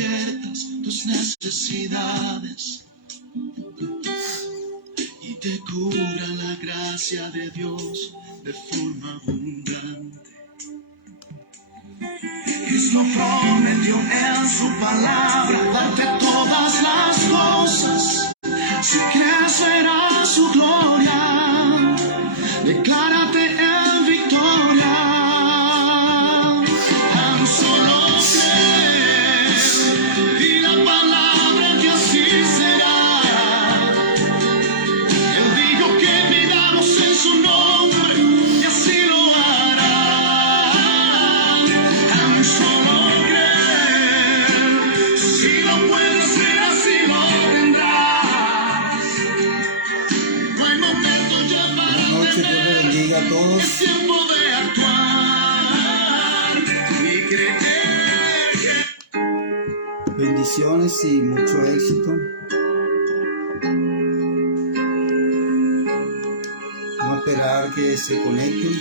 cubiertas tus necesidades y te cura la gracia de Dios de forma abundante. Cristo prometió en su palabra darte todas las cosas. Si crees verás su gloria, declárate en victoria. Tan solo cree y la palabra que así será. Él dijo que pidamos en su nombre y así lo hará. Tan solo cree, si lo puedes hacer así lo tendrás. No hay momento ya para Buenas noches, Dios les bendiga a todos. es tiempo de actuar y creer. Bendiciones y mucho éxito. Vamos a esperar que se conecten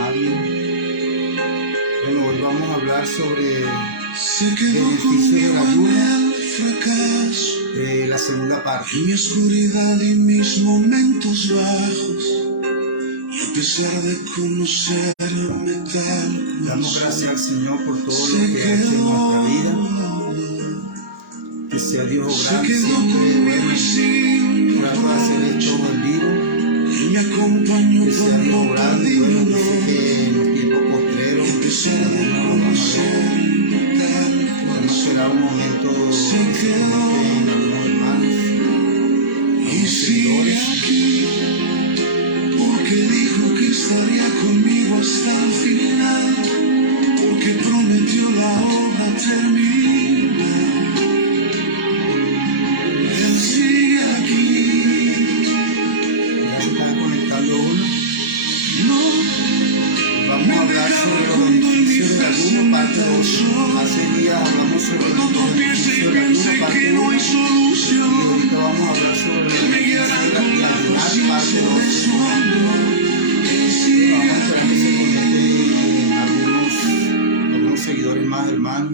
alguien. Bueno, hoy vamos a hablar sobre Se el quedó beneficio de la conmigo en ayuda, el fracaso, la segunda parte. en mi oscuridad y mis momentos bajos. Y a pesar de conocerme tal como Damos gracias al soy, Señor por todo lo se que ha hecho en nuestra vida. quedó. Que sea Dios Se obrando quedó siempre. conmigo Bueno, y sin trato de hacer esto en vivo. y me acompañó Que sea por Dios lo obrando. Y bueno, dice perdido. que en los tiempos postreros, Y a pesar de algunos lo van a ver. conocerme tal como Vamos a soy, esperar un momento que se se conecten quedó. algunos hermanos, Y algunos sigue seguidores. aquí, porque dijo que estaría conmigo hasta el final, porque prometió la obra terminar. Él sigue aquí, Ya se está conectando uno. no Vamos a hablar sobre los beneficios de la ayuno, parte 2. Hace días hablamos sobre no los piense y beneficios de la piense ayuno, parte que no 1. hay Y solución. ahorita vamos a hablar sobre los Él me beneficios guiará de la con la ayunar, parte paciencia de 2. su amor. Él Bueno, sigue vamos a esperar que se aquí. conecten algunos seguidores más, hermanos.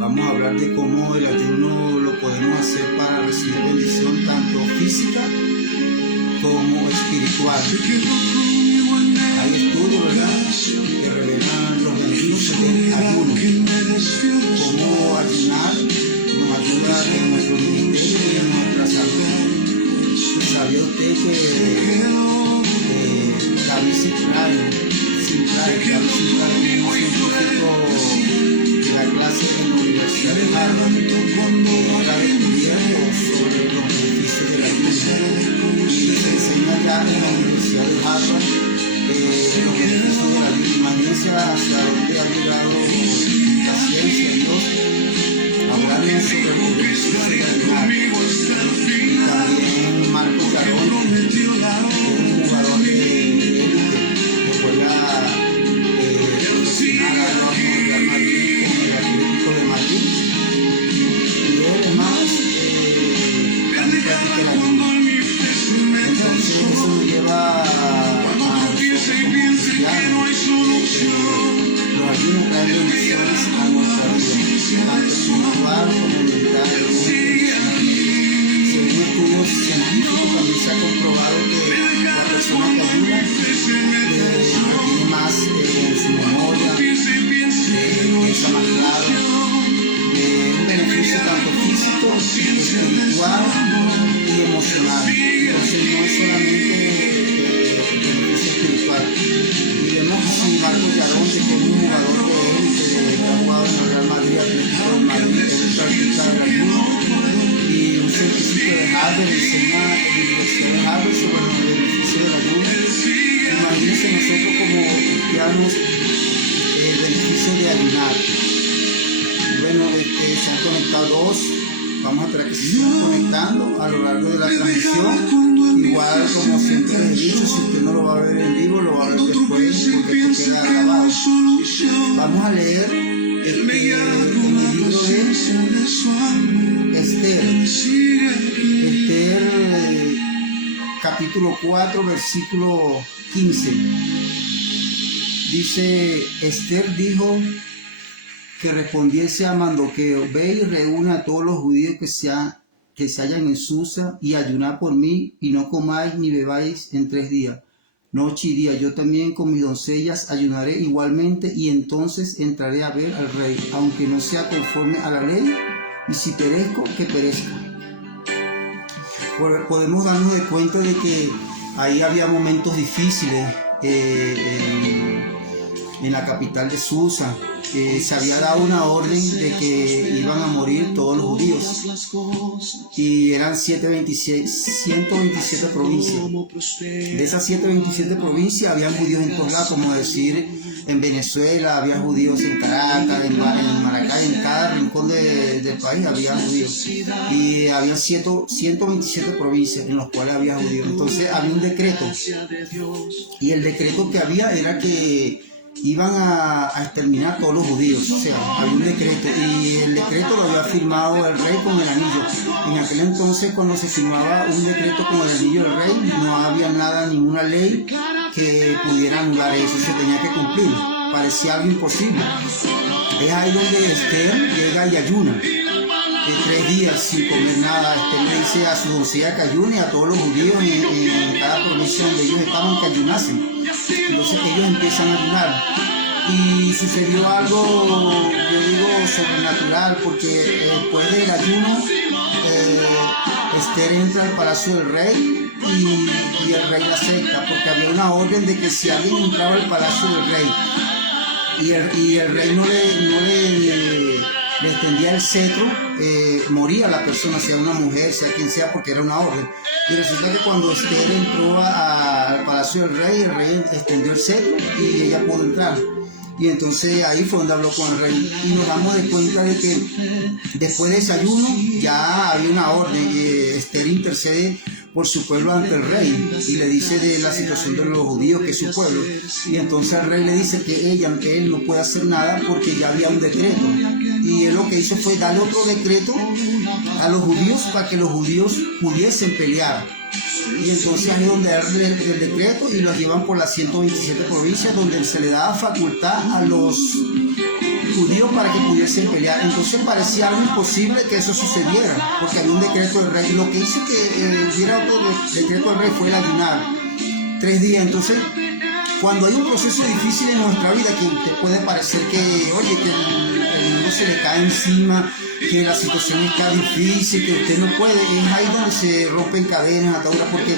Vamos a hablar de cómo el ayuno lo podemos hacer para recibir bendición tanto física como espiritual. Se quedó conmigo en Hay el estudios, ¿verdad?, fracaso, que revelan los beneficios del oscuridad ayuno. que me desvió de Cómo ayunar nos ayuda en nuestro ministerio y en nuestra salud. ¿Sabía usted que David Sinclair es un científico de la clase de la Universidad de Harvard, está descubriendo sobre los beneficios del ayuno? Y se enseña ya en la Universidad de Harvard los beneficios del ayuno. Imagínense hacia dónde ha llegado la ciencia, Dios, hablando sobre los beneficios del ayuno. Y también Marco Carón, un jugador de élite que juega profesional al Real Madrid con el Atlético de Madrid. Y además también practica el ayuno. Entonces eso nos lleva a nosotros como cristianos. Los ayunos traen bendiciones a nuestra vida, tanto espiritual como mental. Según estudios científicos también se ha comprobado que la persona que ayuda retiene más en su memoria, piensa más claro, un beneficio tanto físico, espiritual y emocional. Entonces no es solamente el beneficio espiritual. Y vemos a Marco Carón, que es un jugador de élite que ha jugado en el Real Madrid, Atlético de Madrid, él practica el ayuno. Y un científico de Harvard enseña en la Universidad de Harvard sobre los beneficios del ayuno. Imagínense nosotros como cristianos el beneficio de ayunar. Bueno, se han conectado dos. Vamos a esperar que se sigan conectando a lo largo de la transmisión. Igual, como siempre les he dicho, si usted no lo va a ver en vivo, lo va a ver después, porque esto queda grabado. Vamos a leer en el libro de Esther, capítulo 4, versículo 15. dice, Esther dijo que respondiese a Mardoqueo, ve y reúna a todos los judíos que se hallan en Susa y ayunad por mí y no comáis ni bebáis en 3 días, noche y día. Yo también con mis doncellas ayunaré igualmente y entonces entraré a ver al rey, aunque no sea conforme a la ley, y si perezco, que perezca. Podemos darnos de cuenta de que ahí había momentos difíciles en la capital de Susa. Se había dado una orden de que iban a morir todos los judíos y eran 127 provincias. De esas 127 provincias habían judíos en todos lados, como decir en Venezuela había judíos, en Caracas, en Maracay, en cada rincón del país había judíos, y había 127 provincias en las cuales había judíos. Entonces había un decreto, y el decreto que había era que iban a exterminar todos los judíos. O sea, había un decreto, y el decreto lo había firmado el rey con el anillo. En aquel entonces, cuando se firmaba un decreto con el anillo del rey, no había nada, ninguna ley que pudiera anular eso, se tenía que cumplir. Parecía algo imposible. Es ahí donde Esther llega y ayuna 3 días sin comer nada. Esther le dice a su doncella que ayune, a todos los judíos en cada provincia donde ellos estaban que ayunasen. Entonces ellos empiezan a ayunar, y sucedió algo, yo digo, sobrenatural, porque después del ayuno Esther entra al palacio del rey y el rey la acepta, porque había una orden de que si alguien entraba al palacio del rey y el rey no le extendía el cetro, moría la persona, sea una mujer, sea quien sea, porque era una orden. Y resulta que cuando Esther entró al palacio del rey, el rey extendió el cetro y ella pudo entrar. Y entonces ahí fue donde habló con el rey, y nos damos de cuenta de que después de ese ayuno ya había una orden. Esther intercede por su pueblo ante el rey y le dice de la situación de los judíos, que es su pueblo, y entonces el rey le dice que él no puede hacer nada porque ya había un decreto, y él lo que hizo fue darle otro decreto a los judíos para que los judíos pudiesen pelear. Y entonces ahí es donde hay el decreto, y los llevan por las 127 provincias, donde se le daba facultad a los judíos para que pudiesen pelear. Entonces parecía algo imposible que eso sucediera, porque había un decreto del rey. Lo que hizo que hubiera otro decreto del rey fue el ayunar 3 días. Entonces, cuando hay un proceso difícil en nuestra vida, que te puede parecer que, oye, que el mundo se le cae encima, que la situación está difícil, que usted no puede, es ahí donde se rompen cadenas, ataduras, porque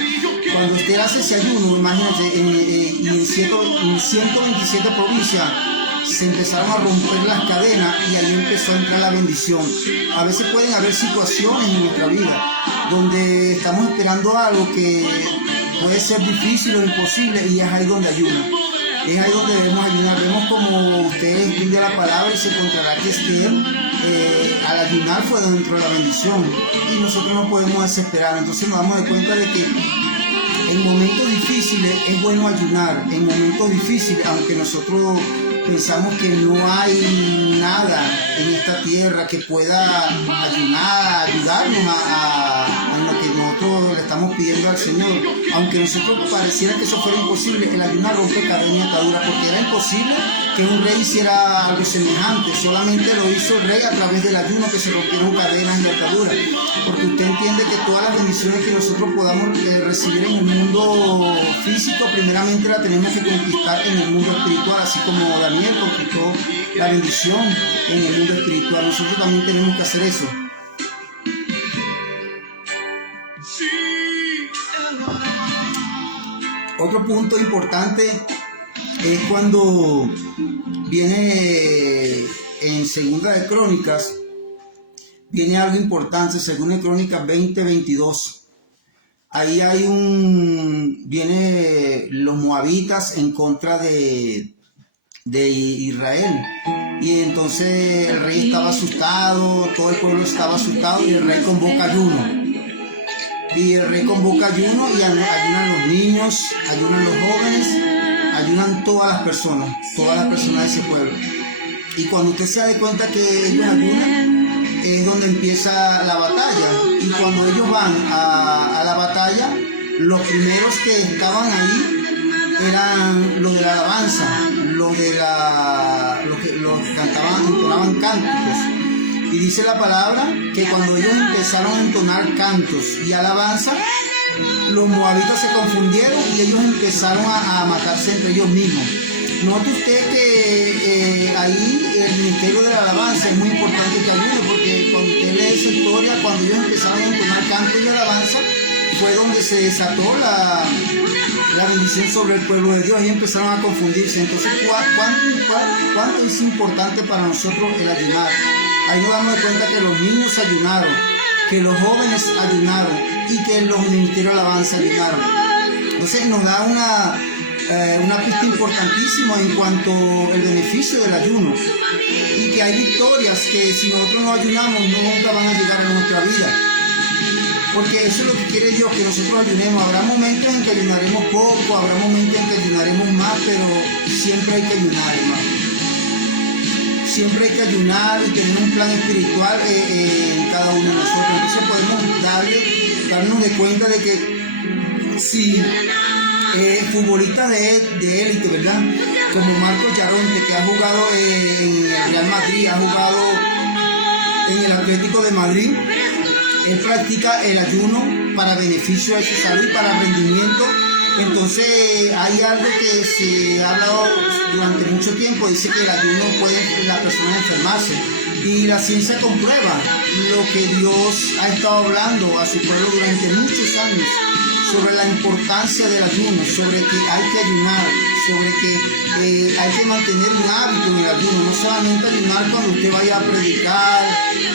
cuando usted hace ese ayuno, imagínate, y en 127 provincias se empezaron a romper las cadenas, y ahí empezó a entrar la bendición. A veces pueden haber situaciones en nuestra vida donde estamos esperando algo que puede ser difícil o imposible, y es ahí donde ayuna. Es ahí donde debemos ayunar. Vemos como usted entiende la palabra y se encontrará que Esther al ayunar fue dentro de la bendición, y nosotros no podemos desesperar. Entonces nos damos de cuenta de que en momentos difíciles es bueno ayunar. En momentos difíciles, aunque nosotros pensamos que no hay nada en esta tierra que pueda ayudarnos en lo que nosotros le estamos pidiendo al Señor, aunque nosotros pareciera que eso fuera imposible, el ayunar rompe cadenas y ataduras, porque era imposible que un rey hiciera algo semejante. Solamente lo hizo el rey a través del ayuno, que se rompieron cadenas y ataduras, porque usted entiende que todas las bendiciones que nosotros podamos recibir en el mundo físico, primeramente la tenemos que conquistar en el mundo espiritual, así como Daniel conquistó la bendición en el mundo espiritual. Nosotros también tenemos que hacer eso. Otro punto importante es cuando viene en Segunda de Crónicas, viene algo importante, Segunda de Crónicas 20:22. Ahí viene los moabitas en contra de Israel, y entonces el rey estaba asustado, todo el pueblo estaba asustado, y el rey convoca ayuno. Y el rey convoca ayuno, y ayunan los niños, ayunan los jóvenes, ayunan todas las personas de ese pueblo. Y cuando usted se da cuenta que ellos ayunan, es donde empieza la batalla. Y cuando ellos van a la batalla, los primeros que estaban ahí eran los de la alabanza, los que cantaban, entonaban cánticos. Y dice la palabra que cuando ellos empezaron a entonar cantos y alabanza, los moabitas se confundieron y ellos empezaron a matarse entre ellos mismos. Note usted que ahí el ministerio de la alabanza es muy importante que ayude, porque cuando usted lee esa historia, cuando ellos empezaron a entonar canto y alabanza, fue donde se desató la bendición sobre el pueblo de Dios y empezaron a confundirse. Entonces, ¿cuánto es importante para nosotros el ayunar? Ahí nos damos cuenta que los niños ayunaron, que los jóvenes ayunaron y que los ministerios de alabanza ayunaron. Entonces nos da una pista importantísima en cuanto al beneficio del ayuno, y que hay victorias que si nosotros no ayunamos nunca van a llegar a nuestra vida, porque eso es lo que quiere Dios, que nosotros ayunemos. Habrá momentos en que ayunaremos poco, habrá momentos en que ayunaremos más, pero siempre hay que ayunar, hermano. Siempre hay que ayunar y tener un plan espiritual en cada uno de nosotros. Entonces podemos darnos de cuenta de que si futbolistas de élite, ¿verdad? Como Marcos Llorente, que ha jugado en el Real Madrid, ha jugado en el Atlético de Madrid, él practica el ayuno para beneficio de su salud y para rendimiento. Entonces hay algo que se ha hablado durante mucho tiempo, dice que el ayuno puede la persona enfermarse, y la ciencia comprueba lo que Dios ha estado hablando a su pueblo durante muchos años sobre la importancia del ayuno, sobre que hay que ayunar, sobre que hay que mantener un hábito en el ayuno, no solamente ayunar cuando usted vaya a predicar,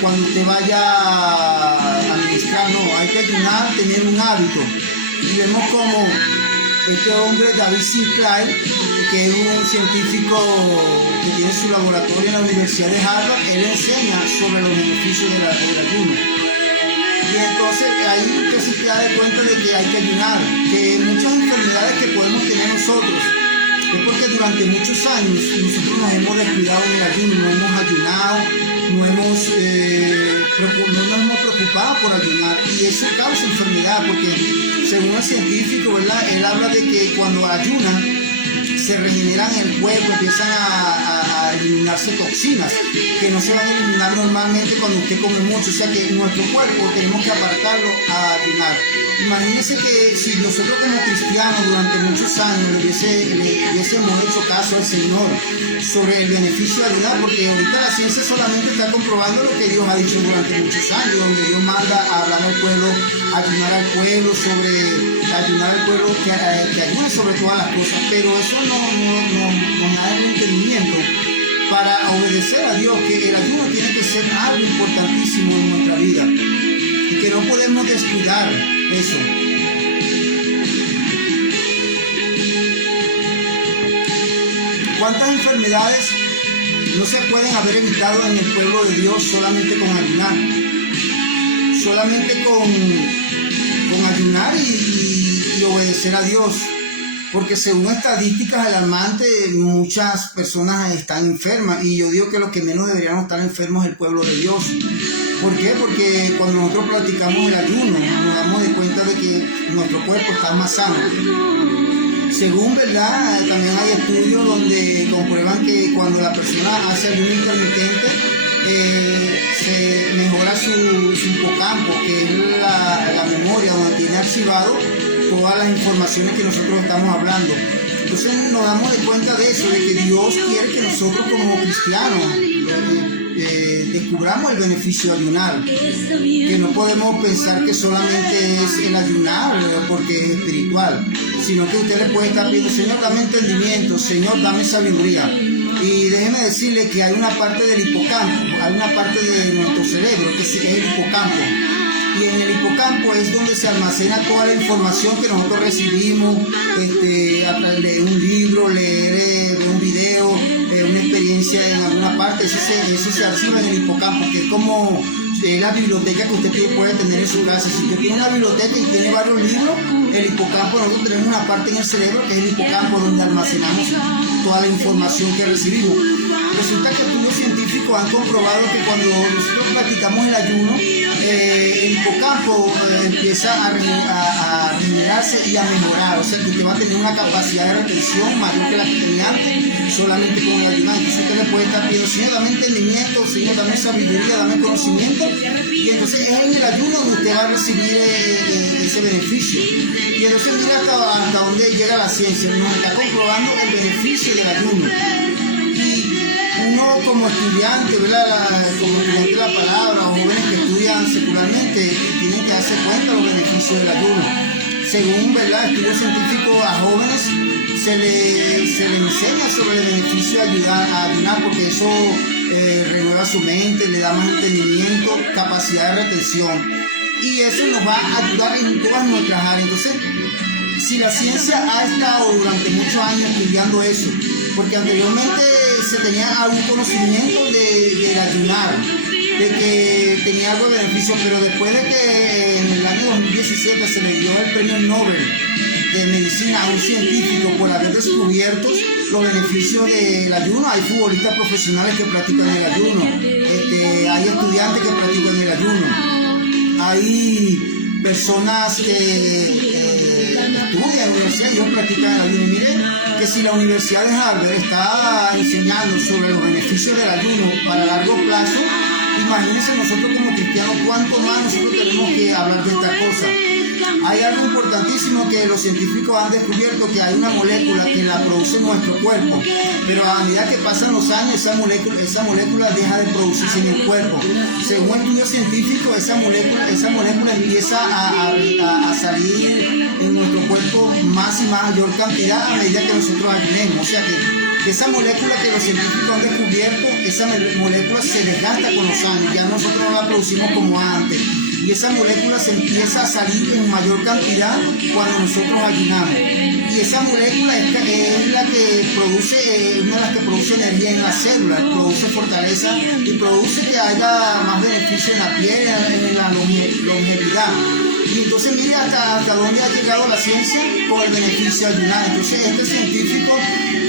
cuando usted vaya a ministrar, no, hay que ayunar, tener un hábito. Y vemos como este hombre, David Sinclair, que es un científico que tiene su laboratorio en la Universidad de Harvard, él enseña sobre los beneficios del ayuno. Y entonces ahí usted se da de cuenta de que hay que ayunar, que muchas enfermedades que podemos tener nosotros es porque durante muchos años nosotros nos hemos descuidado en el ayuno, no hemos ayunado, no nos hemos preocupado por ayunar, y eso causa enfermedad, porque según el científico, ¿verdad? Él habla de que cuando ayunan se regeneran en el cuerpo, empiezan a eliminarse toxinas que no se van a eliminar normalmente cuando usted come mucho. O sea que nuestro cuerpo tenemos que apartarlo a ayunar. Imagínense que si nosotros como cristianos durante muchos años le hubiésemos hecho caso al Señor sobre el beneficio de ayunar, porque ahorita la ciencia solamente está comprobando lo que Dios ha dicho durante muchos años, donde Dios manda a hablar al pueblo, a ayunar al pueblo, que ayune sobre todas las cosas, pero eso nos da el entendimiento para obedecer a Dios, que el ayuno tiene que ser algo importantísimo en nuestra vida y que no podemos descuidar eso. ¿Cuántas enfermedades no se pueden haber evitado en el pueblo de Dios solamente con ayunar? Solamente con ayunar y obedecer a Dios. Porque según estadísticas alarmantes, muchas personas están enfermas, y yo digo que los que menos deberían estar enfermos es el pueblo de Dios. ¿Por qué? Porque cuando nosotros practicamos el ayuno, nos damos de cuenta de que nuestro cuerpo está más sano. Según, ¿verdad? También hay estudios donde comprueban que cuando la persona hace ayuno intermitente, se mejora su hipocampo, que es la memoria donde tiene archivado todas las informaciones que nosotros estamos hablando. Entonces nos damos de cuenta de eso, de que Dios quiere que nosotros como cristianos descubramos el beneficio de ayunar, que no podemos pensar que solamente es el ayunar porque es espiritual, sino que usted le puede estar pidiendo: Señor, dame entendimiento, Señor, dame sabiduría. Y déjeme decirle que hay una parte del hipocampo, hay una parte de nuestro cerebro que es el hipocampo. Y en el hipocampo es donde se almacena toda la información que nosotros recibimos, a través de un libro, leer un video, una experiencia en alguna parte. Eso se archiva en el hipocampo, que es como la biblioteca que usted puede tener en su casa. Si usted tiene una biblioteca y tiene varios libros, el hipocampo, nosotros tenemos una parte en el cerebro que es el hipocampo, donde almacenamos toda la información que recibimos. Resulta que estudios científicos científicos han comprobado que cuando nosotros practicamos el ayuno, el hipocampo empieza a regenerarse y a mejorar. O sea que usted va a tener una capacidad de retención mayor que la que tenía antes, solamente con el ayuno. Entonces usted le puede estar pidiendo: Señor, dame entendimiento, Señor, dame sabiduría, dame conocimiento. Y entonces es en el ayuno donde usted va a recibir ese beneficio. Y entonces mira hasta dónde llega la ciencia. Nos está comprobando el beneficio del ayuno. Y uno como estudiante, ¿verdad? Como estudiante de la palabra, o jóvenes que estudian secularmente, tienen que darse cuenta de los beneficios del ayuno. Según, ¿verdad?, estudios científicos, a jóvenes se les enseña sobre el beneficio de ayunar, porque eso renueva su mente, le da más entendimiento, capacidad de retención, y eso nos va a ayudar en todas nuestras áreas. Entonces, si la ciencia ha estado durante muchos años estudiando eso, porque anteriormente se tenía algún conocimiento de ayunar, de que tenía algo de beneficio, pero después de que en el año 2017 se le dio el premio Nobel de medicina a un científico por haber descubierto los beneficios del ayuno. Hay futbolistas profesionales que practican el ayuno, hay estudiantes que practican el ayuno, hay personas que estudian en la universidad y ellos practican el ayuno. Y miren que si la Universidad de Harvard está enseñando sobre los beneficios del ayuno para largo plazo, imagínense nosotros como cristianos cuánto más nosotros tenemos que hablar de esta cosa. Hay algo importantísimo que los científicos han descubierto, que hay una molécula que la produce nuestro cuerpo, pero a medida que pasan los años esa molécula deja de producirse en el cuerpo. Según estudios científicos, esa molécula empieza a salir en nuestro cuerpo más y mayor cantidad a medida que nosotros ayunemos. O sea que esa molécula que los científicos han descubierto, esa molécula se desgasta con los años, ya nosotros no la producimos como antes. Y esa molécula se empieza a salir en mayor cantidad cuando nosotros ayunamos. Y esa molécula es la que produce, una de las que produce energía en las células, produce fortaleza y produce que haya más beneficio en la piel, en la longevidad. Y entonces mire hasta dónde ha llegado la ciencia con el beneficio de ayunar. Entonces este científico,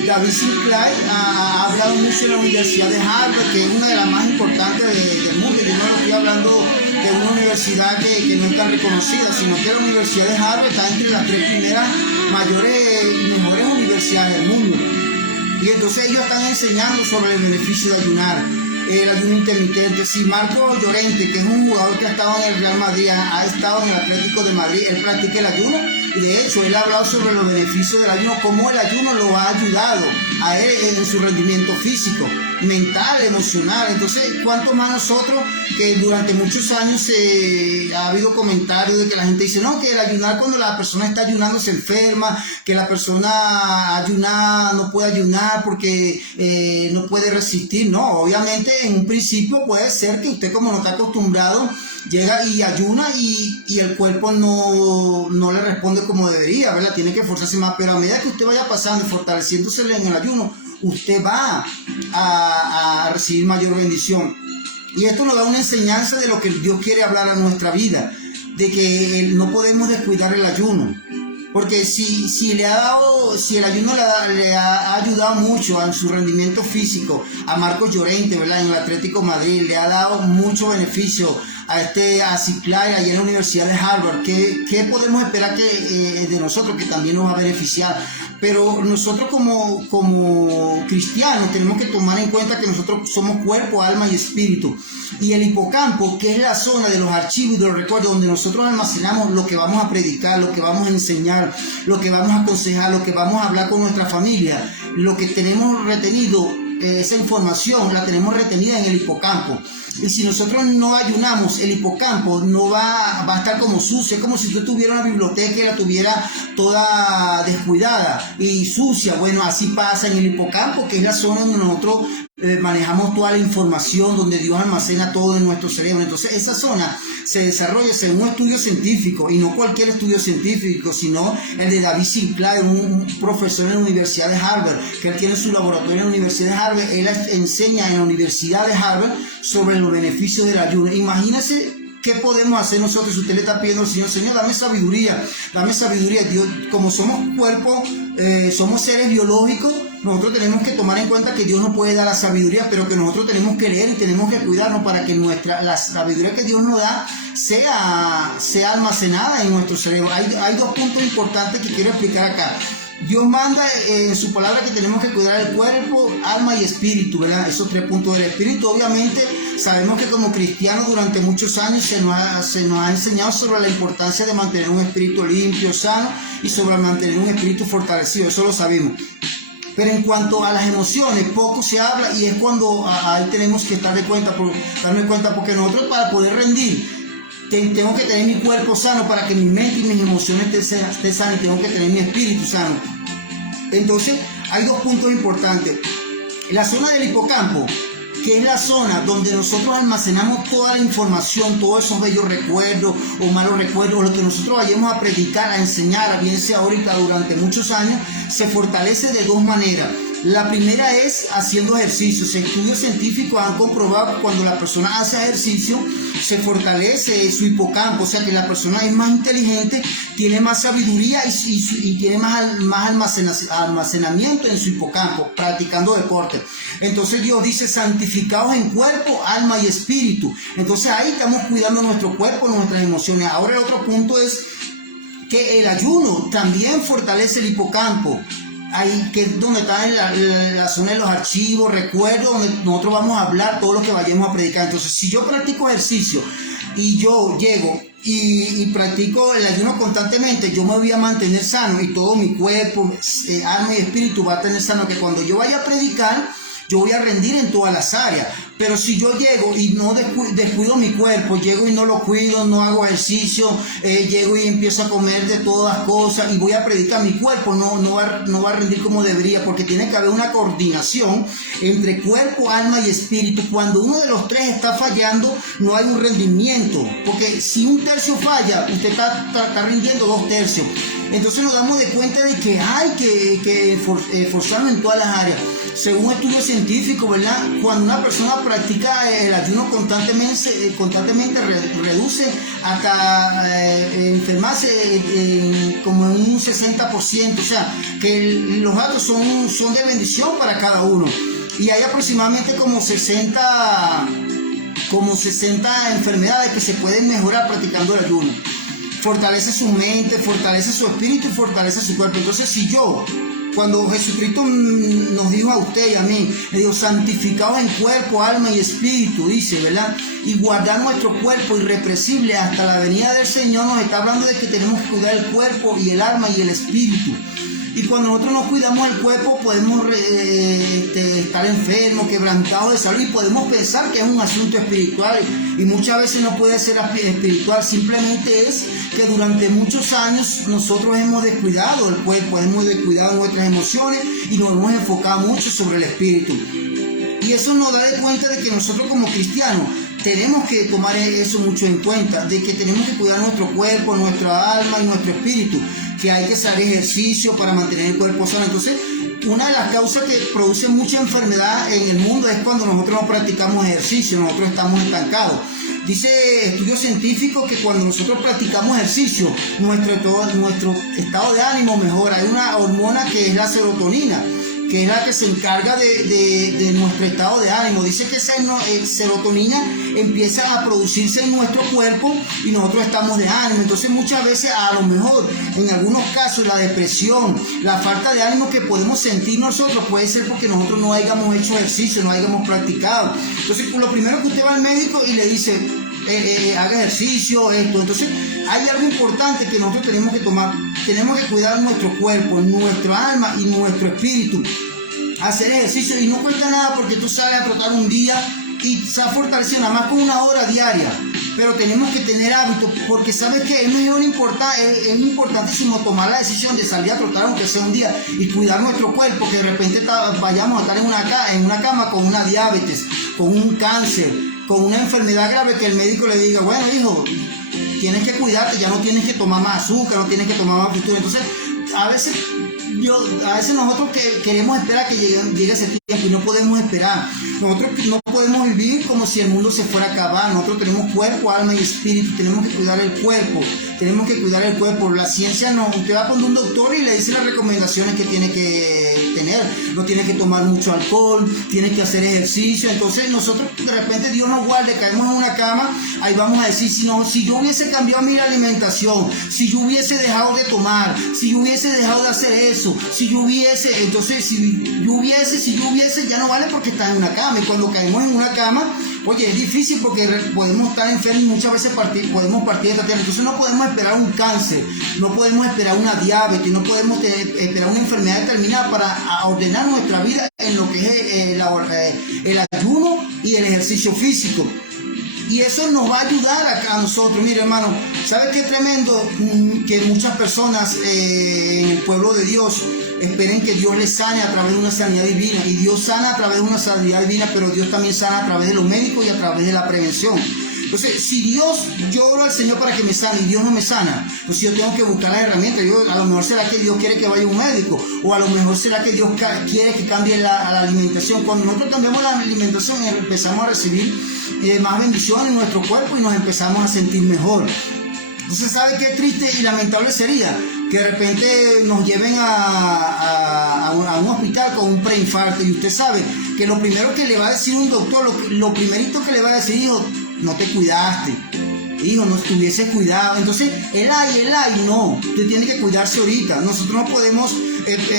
David Sinclair, ha hablado mucho en la Universidad de Harvard, que es una de las más importantes del mundo. Yo no lo estoy hablando de una universidad que no es tan reconocida, sino que la Universidad de Harvard está entre las 3 primeras mayores y mejores universidades del mundo. Y entonces ellos están enseñando sobre el beneficio de ayunar, el ayuno intermitente. Si Marco Llorente, que es un jugador que ha estado en el Real Madrid, ha estado en el Atlético de Madrid, él practica el ayuno, y de hecho él ha hablado sobre los beneficios del ayuno, cómo el ayuno lo ha ayudado a él en su rendimiento físico, mental, emocional. Entonces, ¿cuánto más nosotros, que durante muchos años ha habido comentarios de que la gente dice, no, que el ayunar, cuando la persona está ayunando se enferma, que la persona ayunada no puede ayunar porque no puede resistir? No, obviamente en un principio puede ser que usted, como no está acostumbrado, llega y ayuna y el cuerpo no le responde como debería, ¿verdad? Tiene que esforzarse más, pero a medida que usted vaya pasando y fortaleciéndose en el ayuno, usted va a recibir mayor bendición. Y esto nos da una enseñanza de lo que Dios quiere hablar a nuestra vida, de que no podemos descuidar el ayuno. Porque si el ayuno le ha ayudado mucho en su rendimiento físico a Marcos Llorente, ¿verdad?, en el Atlético de Madrid, le ha dado mucho beneficio a Sinclair allá en la Universidad de Harvard, ¿qué podemos esperar de nosotros, que también nos va a beneficiar? Pero nosotros como cristianos tenemos que tomar en cuenta que nosotros somos cuerpo, alma y espíritu. Y el hipocampo, que es la zona de los archivos y de los recuerdos, donde nosotros almacenamos lo que vamos a predicar, lo que vamos a enseñar, lo que vamos a aconsejar, lo que vamos a hablar con nuestra familia, lo que tenemos retenido, esa información la tenemos retenida en el hipocampo. Y si nosotros no ayunamos, el hipocampo no va a estar como sucio. Es como si tú tuvieras una biblioteca y la tuviera toda descuidada y sucia. Bueno, así pasa en el hipocampo, que es la zona donde nosotros manejamos toda la información, donde Dios almacena todo en nuestro cerebro. Entonces esa zona se desarrolla según un estudio científico, y no cualquier estudio científico, sino el de David Sinclair, un profesor en la Universidad de Harvard, que él tiene su laboratorio en la Universidad de Harvard. Él enseña en la Universidad de Harvard sobre los beneficios del ayuno. Imagínense qué podemos hacer nosotros si usted le está pidiendo al Señor, Señor, dame sabiduría. Dios, como somos cuerpo, somos seres biológicos, nosotros tenemos que tomar en cuenta que Dios nos puede dar la sabiduría, pero que nosotros tenemos que leer y tenemos que cuidarnos para que la sabiduría que Dios nos da sea almacenada en nuestro cerebro. Hay dos puntos importantes que quiero explicar acá. Dios manda en su palabra que tenemos que cuidar el cuerpo, alma y espíritu, ¿verdad? Esos tres puntos del espíritu. Obviamente sabemos que como cristianos durante muchos años se nos ha enseñado sobre la importancia de mantener un espíritu limpio, sano, y sobre mantener un espíritu fortalecido, eso lo sabemos. Pero en cuanto a las emociones, poco se habla, y es cuando ahí tenemos que darme cuenta, porque nosotros, para poder rendir, tengo que tener mi cuerpo sano para que mi mente y mis emociones estén sanas, y tengo que tener mi espíritu sano. Entonces hay dos puntos importantes. La zona del hipocampo, que es la zona donde nosotros almacenamos toda la información, todos esos bellos recuerdos o malos recuerdos, lo que nosotros vayamos a predicar, a enseñar, bien sea ahorita durante muchos años, se fortalece de dos maneras. La primera es haciendo ejercicios. Estudios científicos han comprobado que cuando la persona hace ejercicio se fortalece su hipocampo, o sea que la persona es más inteligente, tiene más sabiduría y tiene más almacenamiento en su hipocampo, practicando deporte. Entonces Dios dice: santificados en cuerpo, alma y espíritu. Entonces ahí estamos cuidando nuestro cuerpo, nuestras emociones. Ahora el otro punto es que el ayuno también fortalece el hipocampo. Ahí que es donde está la zona de los archivos, recuerdos, donde nosotros vamos a hablar todo lo que vayamos a predicar. Entonces, si yo practico ejercicio y yo llego y practico el ayuno constantemente, yo me voy a mantener sano, y todo mi cuerpo, alma y espíritu va a tener sano, que cuando yo vaya a predicar, yo voy a rendir en todas las áreas. Pero si yo llego y no descuido mi cuerpo, llego y no lo cuido, no hago ejercicio, llego y empiezo a comer de todas cosas y voy a predicar, mi cuerpo no va a rendir como debería, porque tiene que haber una coordinación entre cuerpo, alma y espíritu. Cuando uno de los tres está fallando, no hay un rendimiento, porque si un tercio falla, usted está rindiendo 2/3. Entonces nos damos de cuenta de que hay que esforzarnos en todas las áreas. Según estudios científicos, ¿verdad? Cuando una persona practica el ayuno constantemente reduce hasta enfermarse como en un 60%. O sea, que los datos son de bendición para cada uno. Y hay aproximadamente como 60 enfermedades que se pueden mejorar practicando el ayuno. Fortalece su mente, fortalece su espíritu y fortalece su cuerpo. Entonces, cuando Jesucristo nos dijo a usted y a mí, le dijo: santificados en cuerpo, alma y espíritu, dice, ¿verdad? Y guardar nuestro cuerpo irrepresible hasta la venida del Señor, nos está hablando de que tenemos que cuidar el cuerpo y el alma y el espíritu. Y cuando nosotros no cuidamos el cuerpo, podemos estar enfermos, quebrantados de salud, y podemos pensar que es un asunto espiritual, y muchas veces no puede ser espiritual. Simplemente es que durante muchos años nosotros hemos descuidado el cuerpo, hemos descuidado nuestras emociones y nos hemos enfocado mucho sobre el espíritu. Y eso nos da de cuenta de que nosotros como cristianos tenemos que tomar eso mucho en cuenta, de que tenemos que cuidar nuestro cuerpo, nuestra alma y nuestro espíritu, que hay que hacer ejercicio para mantener el cuerpo sano. Entonces, una de las causas que produce mucha enfermedad en el mundo es cuando nosotros no practicamos ejercicio, nosotros estamos estancados. Dice estudios científicos que cuando nosotros practicamos ejercicio, nuestro estado de ánimo mejora. Hay una hormona que es la serotonina, que es la que se encarga de nuestro estado de ánimo. Dice que esa serotonina empieza a producirse en nuestro cuerpo y nosotros estamos de ánimo. Entonces muchas veces, a lo mejor, en algunos casos, la depresión, la falta de ánimo que podemos sentir nosotros puede ser porque nosotros no hayamos hecho ejercicio, no hayamos practicado. Entonces, lo primero que usted va al médico y le dice: haga ejercicio, esto. Entonces, hay algo importante que nosotros tenemos que tomar. Tenemos que cuidar nuestro cuerpo, nuestra alma y nuestro espíritu. Hacer ejercicio, y no cuesta nada, porque tú sales a trotar un día y se ha fortalecido nada más con 1 hora diaria. Pero tenemos que tener hábitos, porque sabes que es importantísimo tomar la decisión de salir a trotar aunque sea un día, y cuidar nuestro cuerpo, que de repente vayamos a estar en una cama con una diabetes, con un cáncer, con una enfermedad grave, que el médico le diga: bueno, hijo, tienes que cuidarte, ya no tienes que tomar más azúcar, no tienes que tomar más fritura. Entonces, a veces nosotros queremos esperar que llegue ese tiempo, y no podemos esperar. Nosotros no podemos vivir como si el mundo se fuera a acabar. Nosotros tenemos cuerpo, alma y espíritu. Tenemos que cuidar el cuerpo, tenemos que cuidar el cuerpo. La ciencia no, usted va a poner un doctor y le dice las recomendaciones que tiene que tener. No tiene que tomar mucho alcohol, tiene que hacer ejercicio. Entonces nosotros de repente Dios nos guarde, caemos en una cama, ahí vamos a decir, si yo hubiese cambiado mi alimentación, si yo hubiese dejado de tomar, si yo hubiese dejado de hacer eso, si yo hubiese, ya no vale porque está en una cama. Y cuando caemos en una cama, oye, es difícil porque podemos estar enfermos y muchas veces podemos partir de esta tierra. Entonces no podemos esperar un cáncer, no podemos esperar una diabetes, no podemos esperar una enfermedad determinada para ordenar nuestra vida en lo que es el ayuno y el ejercicio físico. Y eso nos va a ayudar a nosotros. Mire, hermano, ¿sabe qué tremendo? Que muchas personas en el pueblo de Dios esperen que Dios les sane a través de una sanidad divina. Y Dios sana a través de una sanidad divina, pero Dios también sana a través de los médicos y a través de la prevención. Entonces, si yo oro al Señor para que me sane y Dios no me sana, pues yo tengo que buscar las herramientas. A lo mejor será que Dios quiere que vaya a un médico, o a lo mejor será que Dios quiere que cambie la alimentación. Cuando nosotros cambiamos la alimentación, empezamos a recibir más bendiciones en nuestro cuerpo y nos empezamos a sentir mejor. Entonces, ¿sabe qué triste y lamentable sería? Que de repente nos lleven a un hospital con un preinfarto, y usted sabe que lo primero que le va a decir un doctor, lo primerito que le va a decir, hijo, no te cuidaste, hijo, no te hubieses cuidado. Entonces, no, usted tiene que cuidarse ahorita. Nosotros no podemos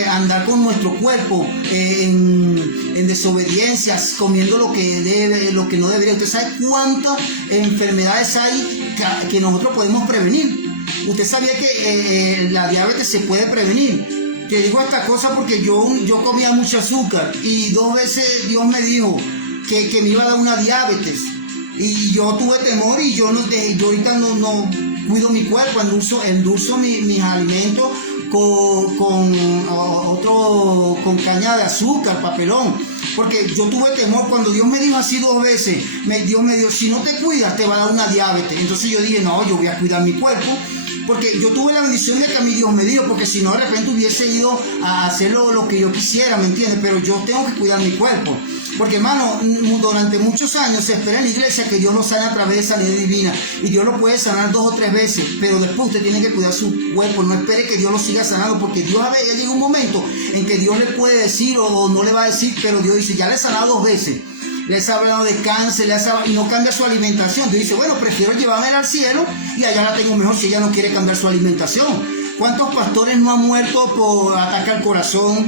andar con nuestro cuerpo en desobediencias, comiendo lo que no debería. Usted sabe cuántas enfermedades hay que nosotros podemos prevenir. Usted sabía que la diabetes se puede prevenir. Te digo esta cosa porque yo comía mucho azúcar y 2 veces Dios me dijo que me iba a dar una diabetes. Y yo tuve temor y yo ahorita no cuido mi cuerpo, endulzo mis alimentos con caña de azúcar, papelón. Porque yo tuve temor cuando Dios me dijo así 2 veces. Dios me dijo, si no te cuidas te va a dar una diabetes. Entonces yo dije, no, yo voy a cuidar mi cuerpo. Porque yo tuve la bendición de que a mí Dios me dijo, porque si no de repente hubiese ido a hacer lo que yo quisiera, ¿me entiendes? Pero yo tengo que cuidar mi cuerpo. Porque, hermano, durante muchos años se espera en la iglesia que Dios lo sane a través de sanidad divina. Y Dios lo puede sanar 2 o 3 veces. Pero después usted tiene que cuidar su cuerpo. No espere que Dios lo siga sanando. Porque Dios ya llega un momento en que Dios le puede decir o no le va a decir. Pero Dios dice, ya le he sanado 2 veces. Les ha hablado de cáncer, y no cambia su alimentación. Entonces dice, bueno, prefiero llevarme al cielo y allá la tengo mejor si ella no quiere cambiar su alimentación. ¿Cuántos pastores no han muerto por ataque al corazón?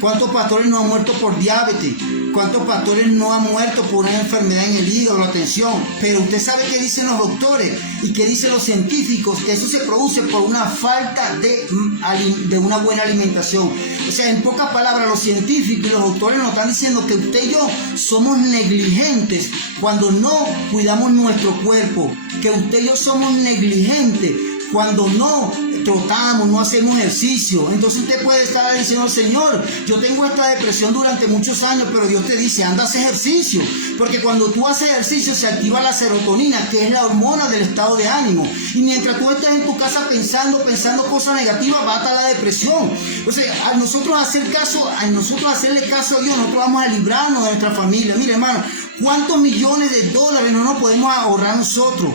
¿Cuántos pastores no han muerto por diabetes? ¿Cuántos pastores no han muerto por una enfermedad en el hígado, la tensión? Pero usted sabe qué dicen los doctores y qué dicen los científicos, que eso se produce por una falta de una buena alimentación. O sea, en pocas palabras, los científicos y los doctores nos están diciendo que usted y yo somos negligentes cuando no cuidamos nuestro cuerpo, que usted y yo somos negligentes cuando no trotamos, no hacemos ejercicio. Entonces usted puede estar diciendo, Señor, yo tengo esta depresión durante muchos años, pero Dios te dice, anda a hacer ejercicio, porque cuando tú haces ejercicio se activa la serotonina, que es la hormona del estado de ánimo, y mientras tú estás en tu casa pensando cosas negativas, va a estar la depresión. Entonces, a nosotros hacerle caso a Dios, nosotros vamos a librarnos de nuestra familia. Mire, hermano, ¿cuántos millones de dólares no nos podemos ahorrar nosotros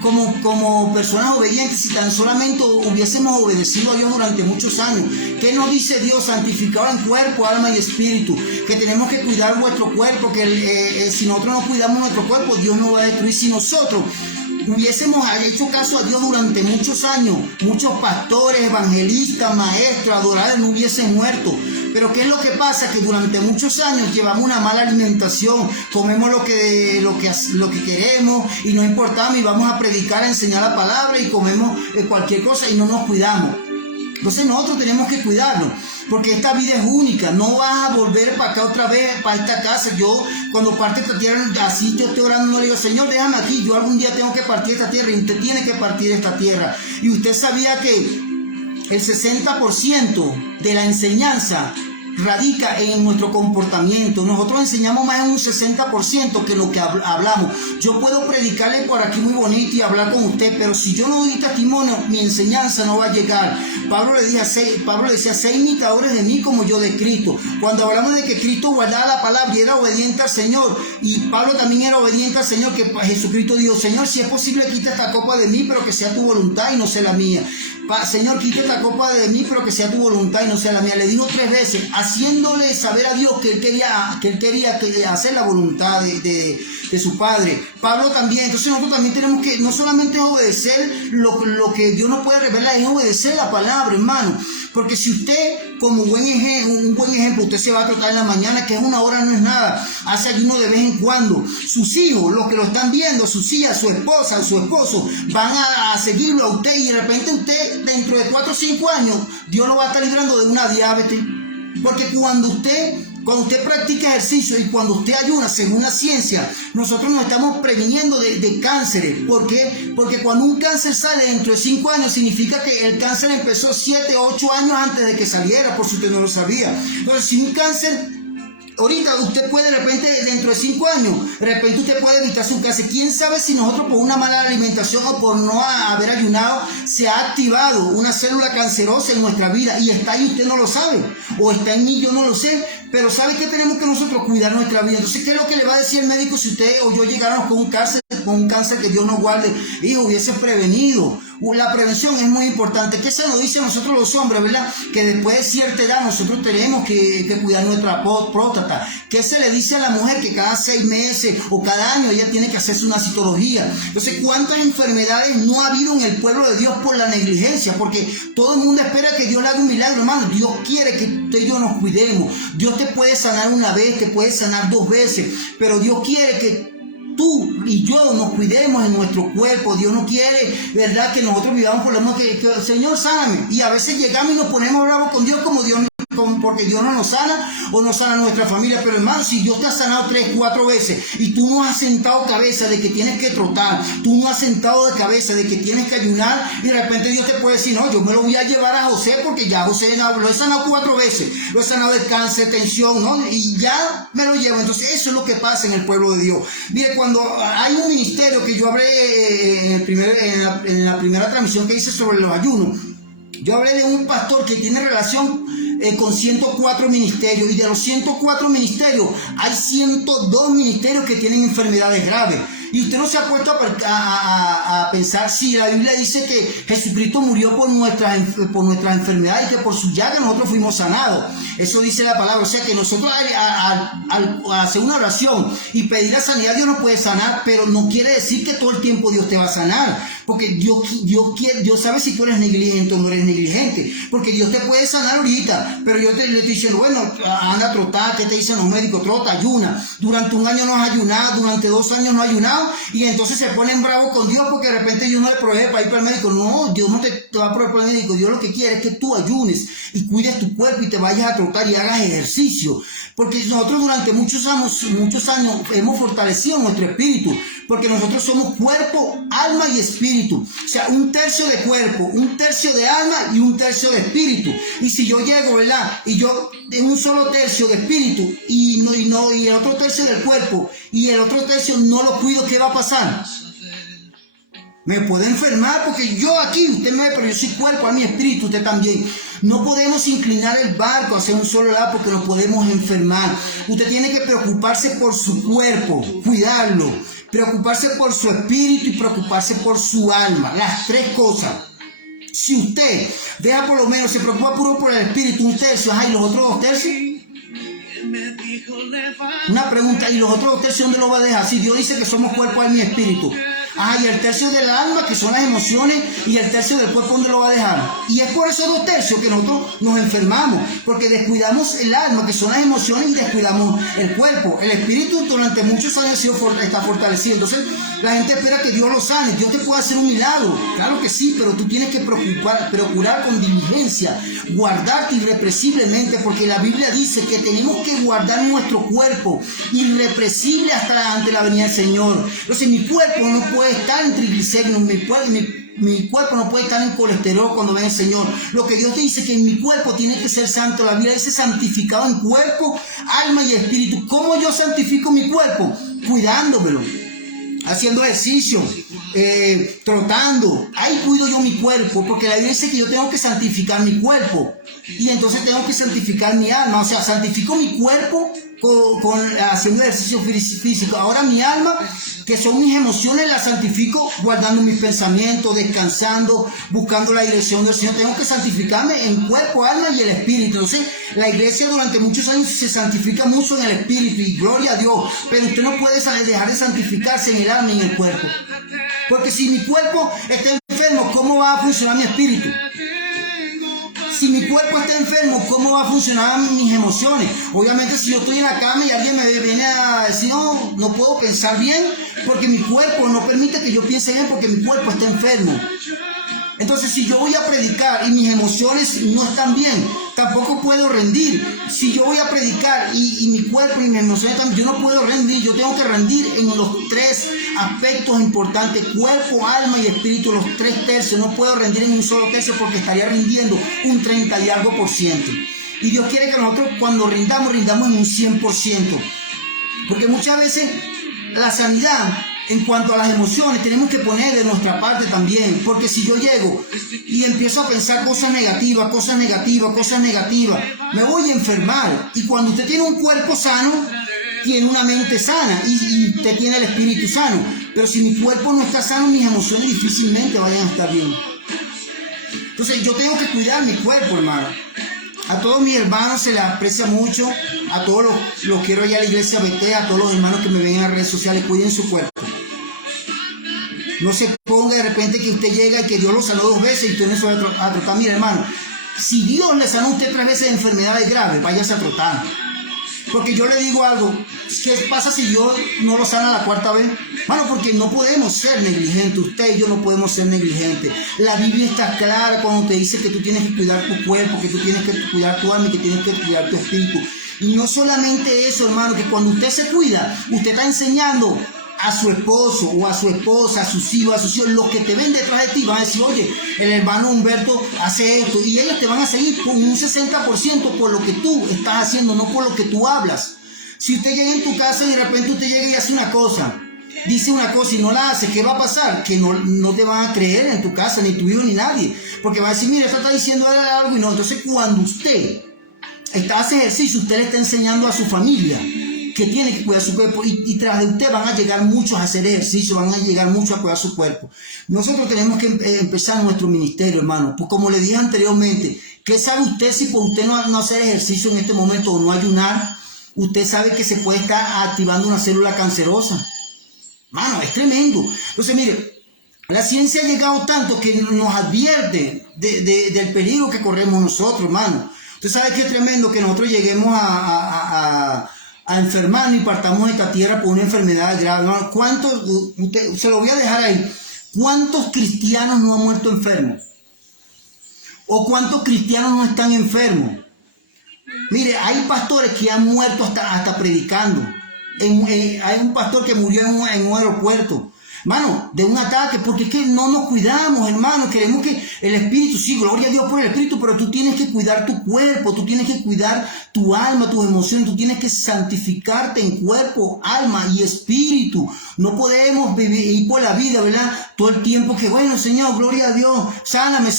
como personas obedientes si tan solamente hubiésemos obedecido a Dios durante muchos años? ¿Qué nos dice Dios? Santificado en cuerpo, alma y espíritu, que tenemos que cuidar nuestro cuerpo, que si nosotros no cuidamos nuestro cuerpo, Dios nos va a destruir. Si nosotros hubiésemos hecho caso a Dios durante muchos años, muchos pastores, evangelistas, maestros, adoradores no hubiesen muerto. Pero ¿qué es lo que pasa? Que durante muchos años llevamos una mala alimentación, comemos lo que queremos y no importamos, y vamos a predicar, a enseñar la palabra y comemos cualquier cosa y no nos cuidamos. Entonces nosotros tenemos que cuidarnos, porque esta vida es única. No vas a volver para acá otra vez, para esta casa. Yo cuando parte esta tierra, así yo estoy orando, no le digo, Señor, déjame aquí, yo algún día tengo que partir esta tierra, y usted tiene que partir esta tierra. Y usted sabía que el 60% de la enseñanza radica en nuestro comportamiento. Nosotros enseñamos más en un 60% que lo que hablamos. Yo puedo predicarle por aquí muy bonito y hablar con usted, pero si yo no doy testimonio, mi enseñanza no va a llegar. Pablo le decía, sé imitadores de mí como yo de Cristo. Cuando hablamos de que Cristo guardaba la palabra y era obediente al Señor, y Pablo también era obediente al Señor, que Jesucristo dijo, Señor, si es posible, quita esta copa de mí, pero que sea tu voluntad y no sea la mía. Señor, quita esta copa de mí, pero que sea tu voluntad y no sea la mía. Le dijo 3 veces, haciéndole saber a Dios que él quería hacer la voluntad de su Padre. Pablo también. Entonces nosotros también tenemos que no solamente obedecer lo que Dios nos puede revelar, es obedecer la palabra, hermano. Porque si usted, como un buen ejemplo, usted se va a trotar en la mañana, que es 1 hora, no es nada, hace ayuno de vez en cuando, sus hijos, los que lo están viendo, sus hijas, su esposa, su esposo, van a seguirlo a usted, y de repente usted, dentro de 4 o 5 años, Dios lo va a estar librando de una diabetes. Porque cuando usted practica ejercicio y cuando usted ayuna, según la ciencia, nosotros nos estamos previniendo de cánceres. ¿Por qué? Porque cuando un cáncer sale dentro de 5 años, significa que el cáncer empezó 7 o 8 años antes de que saliera, por si usted no lo sabía. Entonces, si un cáncer, ahorita usted puede, de repente, dentro de 5 años, de repente usted puede evitarse un cáncer. ¿Quién sabe si nosotros, por una mala alimentación o por no haber ayunado, se ha activado una célula cancerosa en nuestra vida y está ahí, usted no lo sabe? O está en mí, yo no lo sé. Pero ¿sabe qué tenemos que nosotros cuidar nuestra vida? Entonces, ¿qué es lo que le va a decir el médico si usted o yo llegáramos con un cáncer que Dios nos guarde? Hijo, hubiese prevenido. La prevención es muy importante. ¿Qué se nos dice a nosotros los hombres, verdad? Que después de cierta edad nosotros tenemos que cuidar nuestra próstata. ¿Qué se le dice a la mujer? Que cada 6 meses o cada año ella tiene que hacerse una citología. Entonces, ¿cuántas enfermedades no ha habido en el pueblo de Dios por la negligencia? Porque todo el mundo espera que Dios le haga un milagro, hermano. Dios quiere que usted y yo nos cuidemos. Dios te puede sanar una vez, te puede sanar 2 veces, pero Dios quiere que tú y yo nos cuidemos en nuestro cuerpo. Dios no quiere, ¿verdad?, que nosotros vivamos por lo menos que Señor, sáname. Y a veces llegamos y nos ponemos bravos con Dios porque Dios no nos sana o no sana a nuestra familia. Pero hermano, si Dios te ha sanado 3, 4 veces y tú no has sentado cabeza de que tienes que trotar, tú no has sentado de cabeza de que tienes que ayunar, y de repente Dios te puede decir, no, yo me lo voy a llevar a José porque ya José lo he sanado 4 veces, lo he sanado de cáncer, tensión, ¿no? Y ya me lo llevo. Entonces eso es lo que pasa en el pueblo de Dios. Mire, cuando hay un ministerio que yo hablé en la primera transmisión que hice sobre los ayunos, yo hablé de un pastor que tiene relación con 104 ministerios, y de los 104 ministerios hay 102 ministerios que tienen enfermedades graves. Y usted no se ha puesto a pensar si la Biblia dice que Jesucristo murió por nuestras enfermedades y que por sus llagas nosotros fuimos sanados. Eso dice la palabra. O sea que nosotros al hacer una oración y pedir la sanidad, Dios nos puede sanar, pero no quiere decir que todo el tiempo Dios te va a sanar. Porque Dios sabe si tú eres negligente o no eres negligente. Porque Dios te puede sanar ahorita, pero yo le estoy diciendo, bueno, anda a trotar. ¿Qué te dicen los médicos? Trota, ayuna. Durante 1 año no has ayunado, durante 2 años no has ayunado, y entonces se ponen bravos con Dios porque de repente Dios no le provee para ir para el médico. No, Dios no te va a proveer para el médico. Dios lo que quiere es que tú ayunes y cuides tu cuerpo y te vayas a trotar y hagas ejercicio. Porque nosotros durante muchos años hemos fortalecido nuestro espíritu, porque nosotros somos cuerpo, alma y espíritu. O sea, 1/3 de cuerpo, 1/3 de alma y 1/3 de espíritu. Y si yo llego, ¿verdad?, y yo en 1/3 de espíritu y el otro 1/3 del cuerpo y el otro 1/3 no lo cuido, ¿qué va a pasar? Me puede enfermar, porque yo aquí, usted me ve, pero yo soy cuerpo, alma y espíritu, usted también. No podemos inclinar el barco hacia un solo lado porque nos podemos enfermar. Usted tiene que preocuparse por su cuerpo, cuidarlo, preocuparse por su espíritu y preocuparse por su alma. Las 3 cosas. Si usted deja, por lo menos, se preocupa puro por el espíritu, 1/3, y los otros 2/3. Una pregunta, ¿y los otros 2/3 dónde lo va a dejar? Si Dios dice que somos cuerpo, alma y espíritu. Y el 1/3 del alma, que son las emociones, y el 1/3 del cuerpo, ¿dónde lo va a dejar? Y es por esos 2/3 que nosotros nos enfermamos, porque descuidamos el alma, que son las emociones, y descuidamos el cuerpo. El espíritu durante muchos años está fortalecido. Entonces la gente espera que Dios lo sane. Dios te puede hacer un milagro, claro que sí, pero tú tienes que procurar con diligencia, guardarte irrepresiblemente, porque la Biblia dice que tenemos que guardar nuestro cuerpo irrepresible hasta ante la venida del Señor. Entonces mi cuerpo no puede estar en triglicéridos, mi Mi cuerpo no puede estar en colesterol cuando venga el Señor. Lo que Dios dice que mi cuerpo tiene que ser santo. La Biblia dice santificado en cuerpo, alma y espíritu. ¿Cómo yo santifico mi cuerpo? Cuidándomelo, haciendo ejercicio, trotando. Ahí cuido yo mi cuerpo, porque la Biblia dice que yo tengo que santificar mi cuerpo. Y entonces tengo que santificar mi alma. O sea, santifico mi cuerpo haciendo ejercicio físico. Ahora mi alma, que son mis emociones, las santifico guardando mis pensamientos, descansando, buscando la dirección del Señor. Tengo que santificarme en cuerpo, alma y el espíritu. Entonces, la iglesia durante muchos años se santifica mucho en el espíritu y gloria a Dios. Pero usted no puede dejar de santificarse en el alma y en el cuerpo. Porque si mi cuerpo está enfermo, ¿cómo va a funcionar mi espíritu? Si mi cuerpo está enfermo, ¿cómo va a funcionar mis emociones? Obviamente, si yo estoy en la cama y alguien me viene a decir, no puedo pensar bien, porque mi cuerpo no permite que yo piense bien, porque mi cuerpo está enfermo. Entonces, si yo voy a predicar y mis emociones no están bien, tampoco puedo rendir. Si yo voy a predicar y mi cuerpo y mis emociones están bien, yo no puedo rendir. Yo tengo que rendir en los tres aspectos importantes: cuerpo, alma y espíritu, los 3 tercios. No puedo rendir en un solo tercio, porque estaría rindiendo un 30 y algo %. Y Dios quiere que nosotros, cuando rindamos en un 100%. Porque muchas veces la sanidad, en cuanto a las emociones, tenemos que poner de nuestra parte también. Porque si yo llego y empiezo a pensar cosas negativas, me voy a enfermar. Y cuando usted tiene un cuerpo sano, tiene una mente sana y usted tiene el espíritu sano. Pero si mi cuerpo no está sano, mis emociones difícilmente vayan a estar bien. Entonces yo tengo que cuidar mi cuerpo, hermano. A todos mis hermanos se les aprecia mucho. A todos los quiero allá a la iglesia BT, a todos los hermanos que me ven en las redes sociales, cuiden su cuerpo. No se ponga de repente que usted llega y que Dios lo sanó 2 veces y usted no se va a trotar. Mira, hermano, si Dios le sanó a usted 3 veces de enfermedades graves, váyase a trotar. Porque yo le digo algo, ¿qué pasa si Dios no lo sana la 4ª vez? Bueno, porque no podemos ser negligentes, usted y yo no podemos ser negligentes. La Biblia está clara cuando te dice que tú tienes que cuidar tu cuerpo, que tú tienes que cuidar tu alma y que tienes que cuidar tu espíritu. Y no solamente eso, hermano, que cuando usted se cuida, usted está enseñando a su esposo o a su esposa, a sus hijos, los que te ven detrás de ti van a decir, oye, el hermano Humberto hace esto, y ellos te van a seguir con un 60% por lo que tú estás haciendo, no por lo que tú hablas. Si usted llega en tu casa y de repente usted llega y hace una cosa, dice una cosa y no la hace, ¿qué va a pasar? Que no te van a creer en tu casa, ni tu hijo ni nadie, porque van a decir, mira, esta está diciendo algo y no. Entonces, cuando usted hace ejercicio, usted le está enseñando a su familia que tiene que cuidar su cuerpo, y tras de usted van a llegar muchos a hacer ejercicio, van a llegar muchos a cuidar su cuerpo. Nosotros tenemos que empezar nuestro ministerio, hermano. Pues como le dije anteriormente, ¿qué sabe usted si por usted no hacer ejercicio en este momento o no ayunar, usted sabe que se puede estar activando una célula cancerosa? Mano, es tremendo. Entonces, mire, la ciencia ha llegado tanto que nos advierte del peligro que corremos nosotros, hermano. Usted sabe que es tremendo que nosotros lleguemos a enfermarnos y partamos de esta tierra por una enfermedad grave. ¿Cuántos, se lo voy a dejar ahí, cuántos cristianos no han muerto enfermos? ¿O cuántos cristianos no están enfermos? Mire, hay pastores que han muerto hasta predicando. Hay un pastor que murió en un aeropuerto, hermano, de un ataque, porque es que no nos cuidamos, hermano. Queremos que el espíritu, sí, gloria a Dios por el espíritu, pero tú tienes que cuidar tu cuerpo, tú tienes que cuidar tu alma, tus emociones, tú tienes que santificarte en cuerpo, alma y espíritu. No podemos ir por la vida, ¿verdad? Todo el tiempo que, bueno, Señor, gloria a Dios, sáname,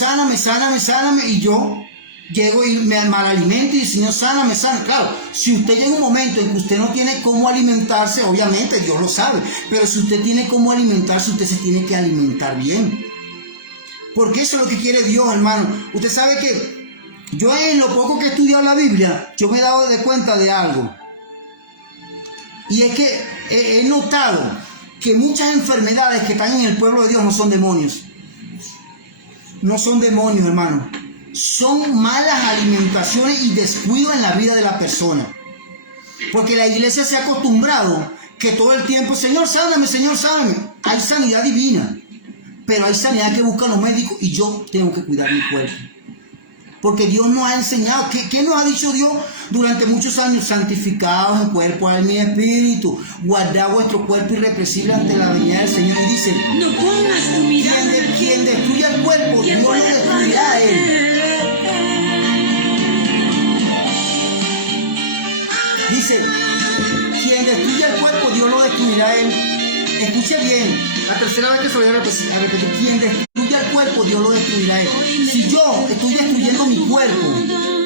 y yo llego y me malalimento y el Señor sáname. Claro, si usted llega un momento en que usted no tiene cómo alimentarse, obviamente Dios lo sabe, pero si usted tiene cómo alimentarse, usted se tiene que alimentar bien. Porque eso es lo que quiere Dios, hermano. Usted sabe que yo, en lo poco que he estudiado la Biblia, yo me he dado de cuenta de algo. Y es que he notado que muchas enfermedades que están en el pueblo de Dios no son demonios. No son demonios, hermano. Son malas alimentaciones y descuido en la vida de la persona. Porque la iglesia se ha acostumbrado que todo el tiempo, Señor, sáname, Señor, sáname. Hay sanidad divina, pero hay sanidad que buscan los médicos, y yo tengo que cuidar mi cuerpo. Porque Dios nos ha enseñado. ¿Qué nos ha dicho Dios durante muchos años? Santificados en cuerpo, alma y espíritu. Guardad vuestro cuerpo irrepresible ante la venida del Señor. Y dice, No pongas tu mirada. quien destruye el cuerpo, Dios lo destruirá a él. Dice, quien destruye el cuerpo, Dios lo destruirá a él. Escuche bien, la tercera vez que se lo voy a repetir. Quien destruye el cuerpo, Dios lo destruirá a él. Si yo estoy destruyendo mi cuerpo,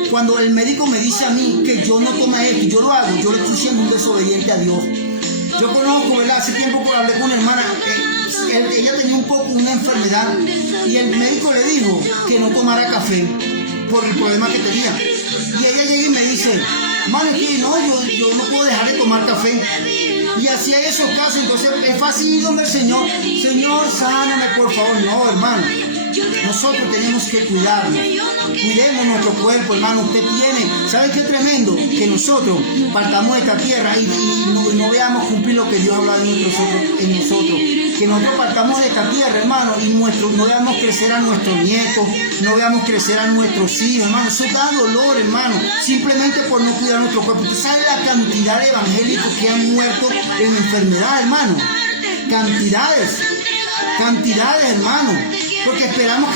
cuando el médico me dice a mí que yo no tome esto, yo lo hago, yo le estoy siendo un desobediente a Dios. Yo conozco, ¿verdad? Hace tiempo que hablé con una hermana, ella tenía un poco una enfermedad y el médico le dijo que no tomara café por el problema que tenía. Y ella llega y me dice, mano, que no, yo no puedo dejar de tomar café. Y hacía esos casos, entonces es fácil ir donde el Señor, Señor, sáname por favor. No, hermano, nosotros tenemos que cuidarnos. Cuidemos nuestro cuerpo, hermano. Usted tiene, ¿sabe qué tremendo? Que nosotros partamos de esta tierra y no veamos cumplir lo que Dios ha hablado en nosotros. Que nosotros partamos de esta tierra, hermano, y no veamos crecer a nuestros nietos, no veamos crecer a nuestros hijos, hermano. Eso da dolor, hermano, simplemente por no cuidar nuestro cuerpo. ¿Usted sabe la cantidad de evangélicos que han muerto en enfermedad, hermano? Cantidades, hermano. Porque esperamos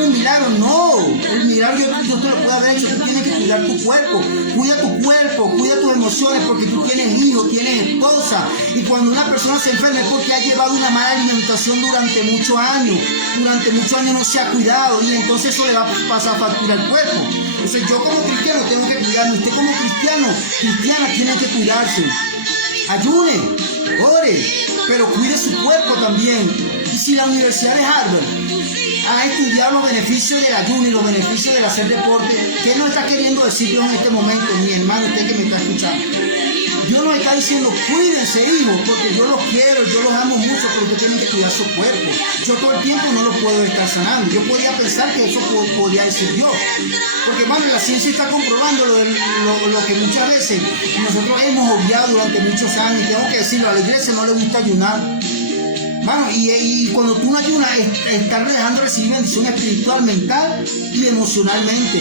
un milagro. No, el milagro Dios te lo puede haber hecho. Tú tienes que cuidar tu cuerpo. Cuida tu cuerpo, cuida tus emociones, porque tú tienes hijos, tienes esposa. Y cuando una persona se enferma es porque ha llevado una mala alimentación durante muchos años. Durante muchos años no se ha cuidado y entonces eso le va a pasar factura al cuerpo. Entonces yo como cristiano tengo que cuidarme. Usted como cristiana tiene que cuidarse. Ayune, ore, pero cuide su cuerpo también. Y si la Universidad de Harvard ha estudiado los beneficios del ayuno y los beneficios del hacer deporte, ¿qué nos está queriendo decir Dios en este momento, mi hermano, usted que me está escuchando? Dios nos está diciendo, cuídense, hijos, porque yo los quiero, yo los amo mucho, pero ustedes tienen que cuidar su cuerpo. Yo todo el tiempo no los puedo estar sanando. Yo podía pensar que eso podía decir Dios. Porque, hermano, la ciencia está comprobando lo que muchas veces nosotros hemos obviado durante muchos años. Y tengo que decirlo, a la iglesia no le gusta ayunar. Bueno, y cuando tú no ayunas, estás dejando de recibir bendición espiritual, mental y emocionalmente.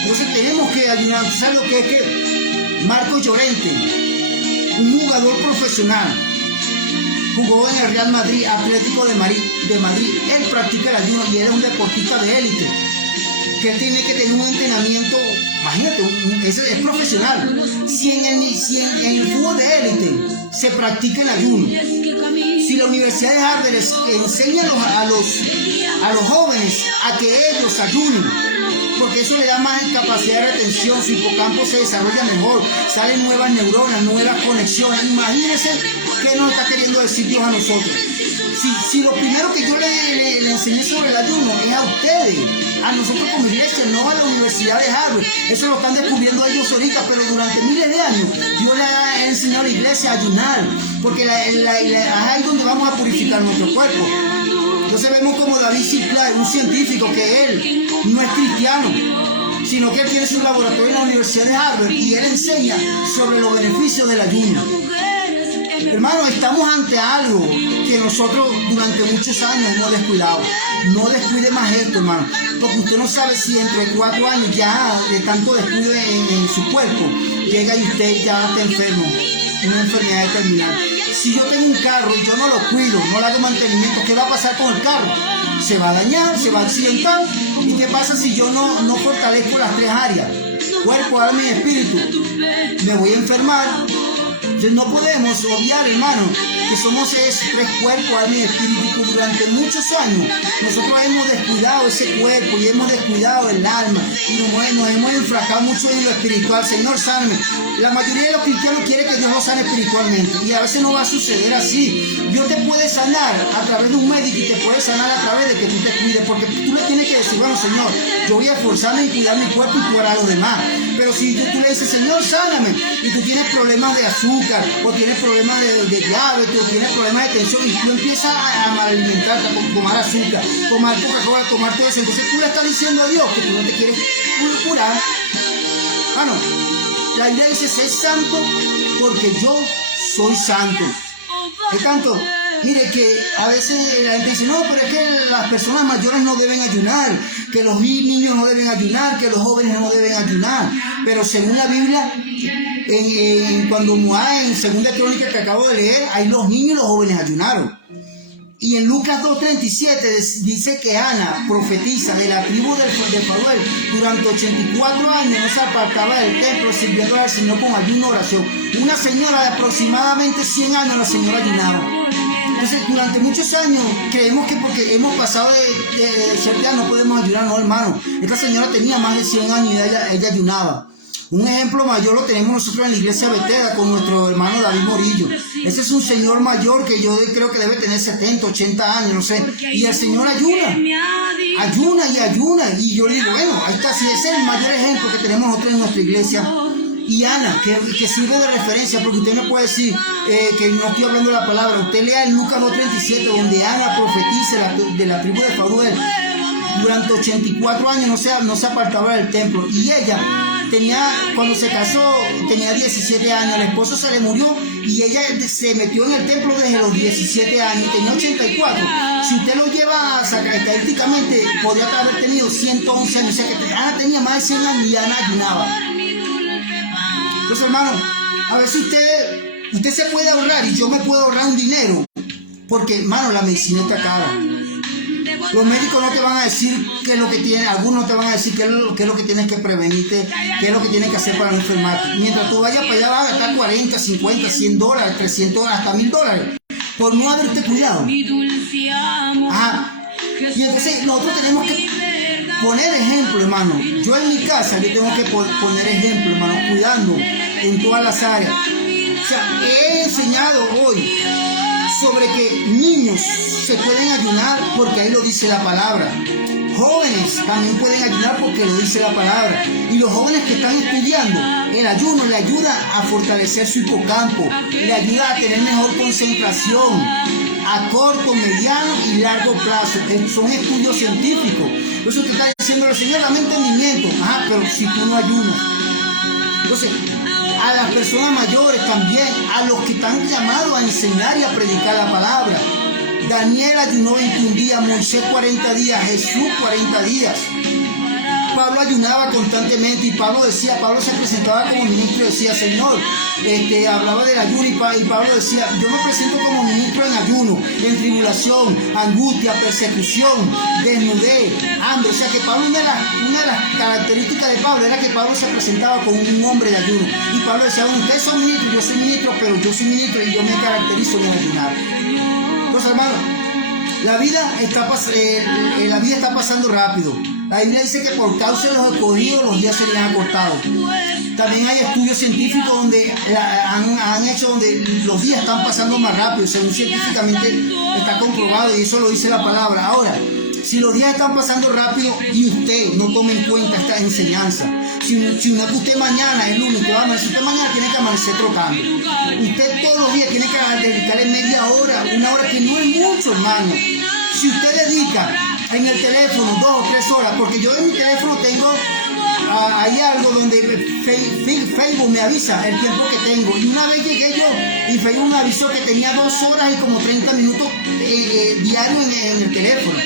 Entonces tenemos que ayunar. ¿Sabes lo que es que Marco Llorente, un jugador profesional, jugó en el Real Madrid, Atlético de Madrid. Él practica el ayuno y él es un deportista de élite, que tiene que tener un entrenamiento, imagínate, es profesional. Si en el fútbol de élite se practica el ayuno, si la Universidad de Harvard enseña a los jóvenes a que ellos ayunen, porque eso le da más capacidad de retención, su hipocampo se desarrolla mejor, salen nuevas neuronas, nuevas conexiones. Imagínense qué nos está queriendo decir Dios a nosotros. Si lo primero que yo le enseñé sobre el ayuno es a ustedes, a nosotros como iglesia, no a la Universidad de Harvard, eso lo están descubriendo ellos ahorita, pero durante miles de años Dios le ha enseñado a la iglesia a ayunar, porque es ahí donde vamos a purificar nuestro cuerpo. Entonces vemos como David Sinclair, un científico, que él no es cristiano, sino que él tiene su laboratorio en la Universidad de Harvard y él enseña sobre los beneficios del ayuno. Hermano, estamos ante algo que nosotros durante muchos años hemos descuidado. No descuide más esto, hermano, porque usted no sabe si dentro de 4 años ya de tanto descuido en su cuerpo llega y usted ya está enfermo, una enfermedad terminal. Si yo tengo un carro y yo no lo cuido, no le hago mantenimiento, ¿qué va a pasar con el carro? Se va a dañar, se va a accidentar. ¿Y qué pasa si yo no fortalezco las 3 áreas? Cuerpo, alma y espíritu. Me voy a enfermar. Entonces no podemos obviar, hermano, que somos esos 3 cuerpos, alma y espíritu. Durante muchos años nosotros hemos descuidado ese cuerpo y hemos descuidado el alma y nos hemos enfracado mucho en lo espiritual. Señor, sáname. La mayoría de los cristianos quiere que Dios los sane espiritualmente y a veces no va a suceder así. Dios te puede sanar a través de un médico y te puede sanar a través de que tú te cuides, porque tú le tienes que decir, bueno, Señor, yo voy a esforzarme en cuidar mi cuerpo y tú harás lo demás. Pero si tú le dices, Señor, sáname, y tú tienes problemas de azúcar, o tienes problemas de diabetes, o tienes problemas de tensión, y tú empiezas a malalimentarte, a tomar azúcar, tomar Coca-Cola, tomar todo eso, entonces tú le estás diciendo a Dios que tú no te quieres curar. Bueno, la Biblia dice, sé santo porque yo soy santo. ¿Qué tanto? Mire que a veces la gente dice, no, pero es que las personas mayores no deben ayunar, que los niños no deben ayunar, que los jóvenes no deben ayunar. Pero según la Biblia, cuando Moab, en Segunda Crónica que acabo de leer, ahí los niños y los jóvenes ayunaron. Y en Lucas 2:37 dice que Ana, profetisa de la tribu de Fanuel, durante 84 años no se apartaba del templo sirviendo al Señor con ayuno y oración. Una señora de aproximadamente 100 años, la señora ayunaba. Entonces, durante muchos años creemos que porque hemos pasado de ser ya no podemos ayunar, no, hermano. Esta señora tenía más de 100 años y ella ayunaba. Un ejemplo mayor lo tenemos nosotros en la iglesia Betesda con nuestro hermano David Morillo. Ese es un señor mayor que yo creo que debe tener 70, 80 años, no sé. Y el señor ayuna y ayuna. Y yo le digo, bueno, ahí está, si ese es el mayor ejemplo que tenemos nosotros en nuestra iglesia. Y Ana, que sirve de referencia, porque usted me puede decir que no estoy hablando de la palabra. Usted lea en Lucas 2:37, donde Ana profetiza de la tribu de Fanuel. Durante 84 años no se apartaba del templo. Y ella cuando se casó, tenía 17 años. El esposo se le murió y ella se metió en el templo desde los 17 años y tenía 84. Si usted lo lleva a sacar estadísticamente, podría haber tenido 111 años. O sea que Ana tenía más de 100 años y Ana ayunaba. Entonces, hermano, a veces usted se puede ahorrar y yo me puedo ahorrar un dinero. Porque, hermano, la medicina está cara. Los médicos no te van a decir qué es lo que tienes, algunos te van a decir qué es lo que tienes que prevenirte, qué es lo que tienes que hacer para no enfermarte. Mientras tú vayas para allá vas a gastar 40, 50, $100, $300, hasta $1000 por no haberte cuidado. Ajá. Y entonces nosotros tenemos que poner ejemplo, hermano. Yo en mi casa yo tengo que poner ejemplo, hermano, cuidando en todas las áreas. O sea, he enseñado hoy sobre que niños se pueden ayunar porque ahí lo dice la palabra. Jóvenes también pueden ayunar porque lo dice la palabra. Y los jóvenes que están estudiando, el ayuno le ayuda a fortalecer su hipocampo, le ayuda a tener mejor concentración a corto, mediano y largo plazo. Son estudios científicos. Eso te está diciendo el Señor, dame entendimiento. Ajá, pero si tú no ayunas. Entonces, a las personas mayores también, a los que están llamados a enseñar y a predicar la palabra. Daniel ayunó 21 días, Moisés 40 días, Jesús 40 días. Pablo ayunaba constantemente y Pablo se presentaba como ministro y decía, Señor, hablaba del ayuno y Pablo decía, yo me presento como ministro en ayuno, en tribulación, angustia, persecución, desnudez, hambre. O sea que Pablo, una de las características de Pablo era que Pablo se presentaba como un hombre de ayuno. Y Pablo decía, bueno, ustedes son ministros, yo soy ministro, pero yo soy ministro y yo me caracterizo en ayunar. Entonces, hermano, la vida está pasando rápido. La Biblia dice que por causa de los escogidos los días serían acortados. También hay estudios científicos donde han hecho donde los días están pasando más rápido, según científicamente está comprobado y eso lo dice la palabra. Ahora, si los días están pasando rápido y usted no toma en cuenta esta enseñanza, si usted mañana, el lunes, usted mañana tiene que amanecer trotando. Usted todos los días tiene que dedicarle media hora, una hora, que no es mucho, hermano. Si usted dedica en el teléfono 2 o 3 horas, porque yo en mi teléfono tengo hay algo donde Facebook me avisa el tiempo que tengo, y una vez llegué yo y Facebook me avisó que tenía 2 horas y como 30 minutos diarios en el teléfono.